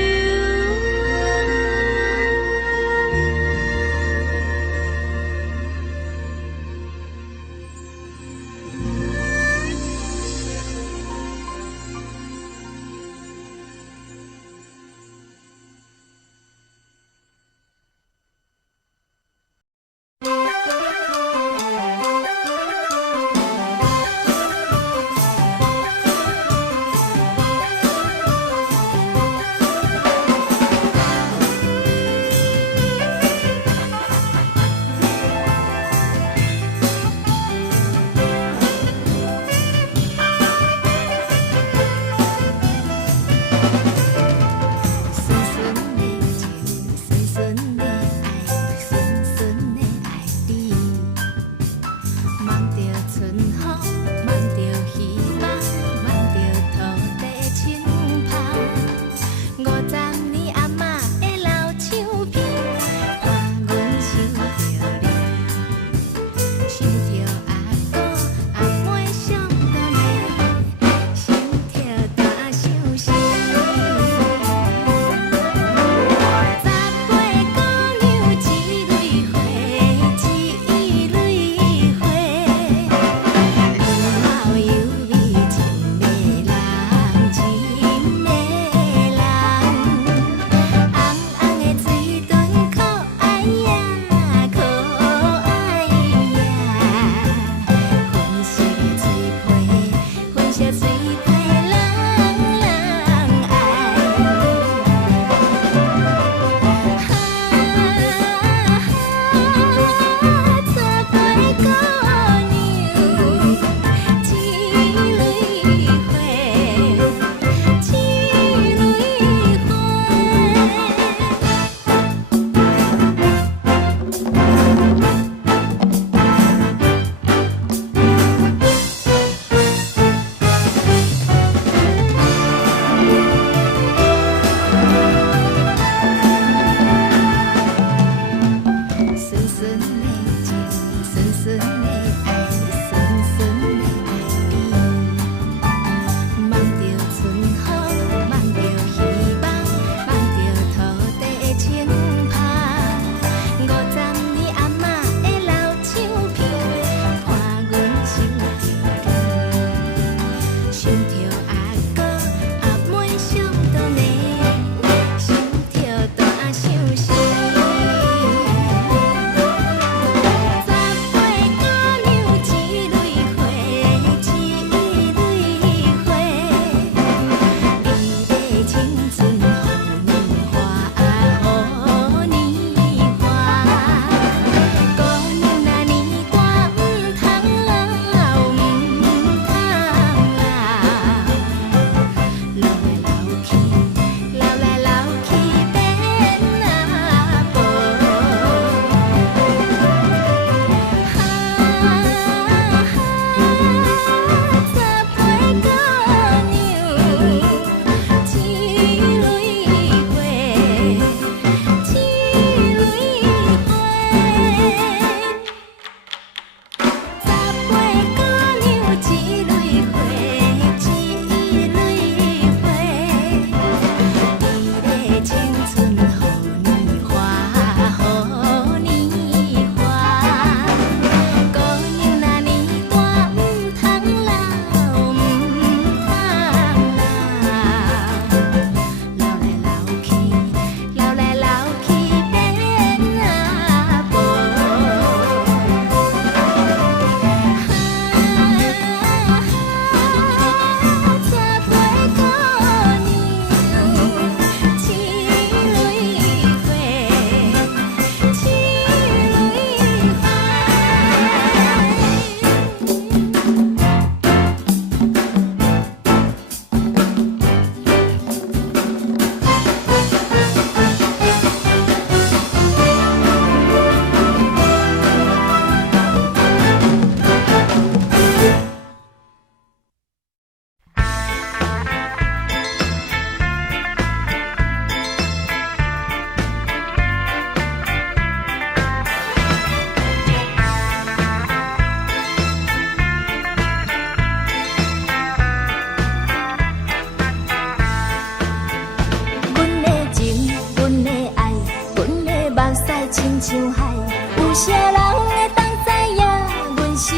有啥人会当知影阮心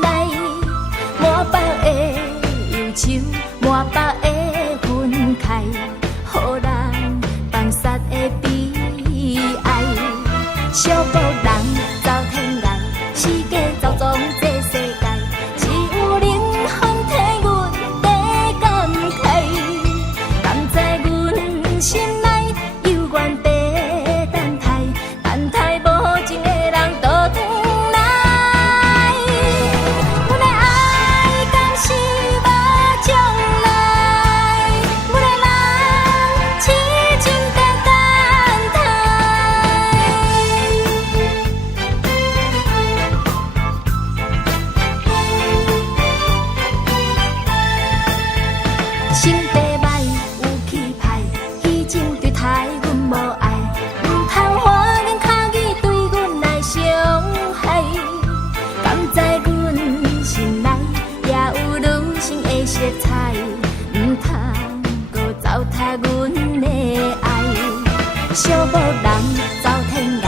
内满腹的忧愁，满腹的愤慨，予人放杀的悲哀。寂寞人走天涯，四界走总这世界，只有冷风替阮在感慨。甘知阮心内犹原在等待，等待无情的人倒转来。阮的爱敢是无将来，阮的人痴情在等待。心地歹有气派，虚情对待阮无爱，毋通花言巧语对阮来伤害。甘知阮心内也有女性的色彩，毋通搁糟蹋阮的爱。寂寞人走天涯，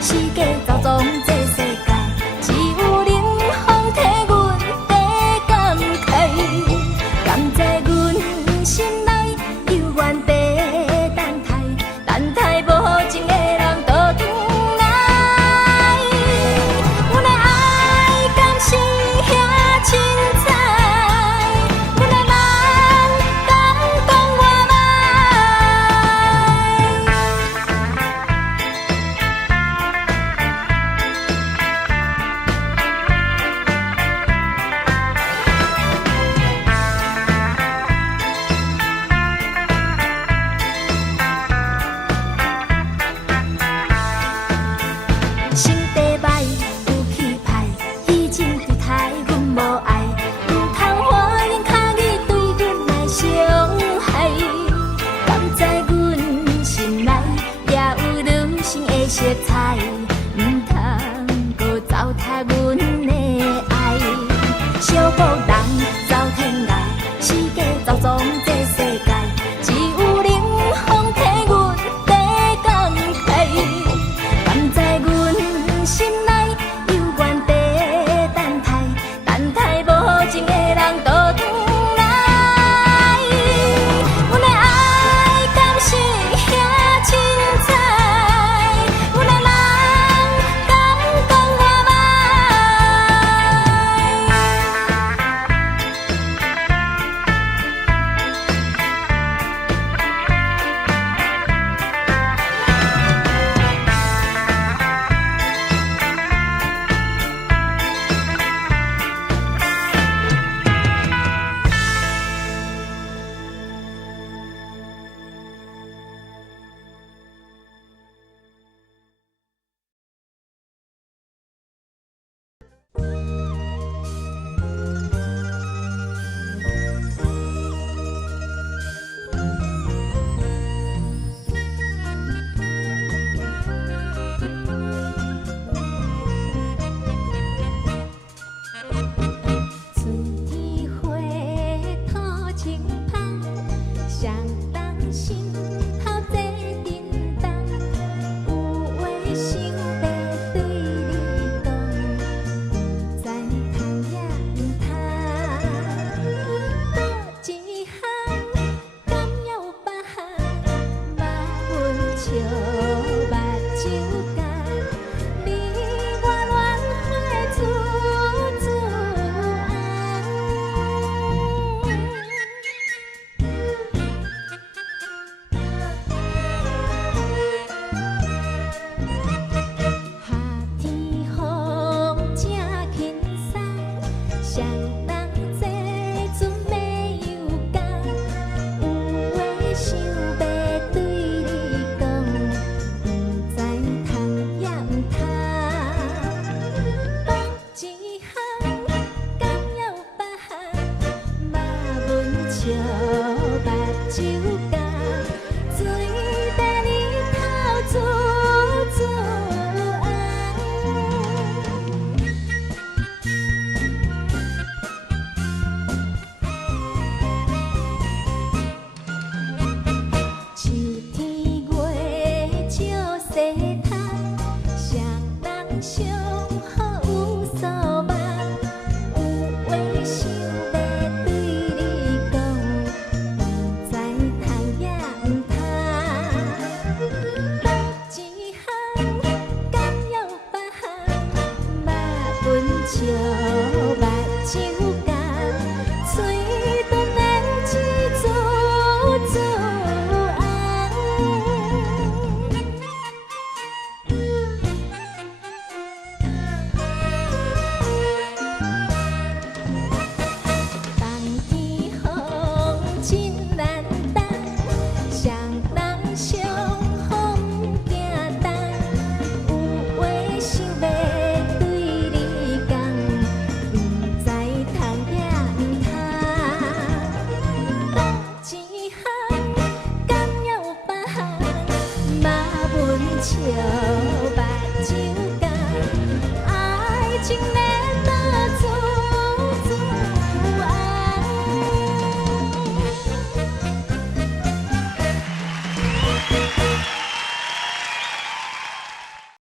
四界走总这世界，只有冷风替阮在感慨。甘知阮心内犹原在等待，等待无情的人倒转来。阮的爱敢是遐凊彩，阮的人敢讲我歹。心地歹有气派，虚情对待阮无爱，毋通花言巧语对阮来伤害。甘知阮心内也有女性的色彩，毋通搁糟蹋阮的爱。寂寞人走天涯，四界走总这世界，只有冷风替阮在感慨。甘知阮心内犹原在等待，等待无情的人倒转来。阮的爱敢是遐凊彩，阮的人敢讲我歹。上好有所望，有话想要对你讲，不知通也毋通。独一项，敢有别项，嘛阮笑。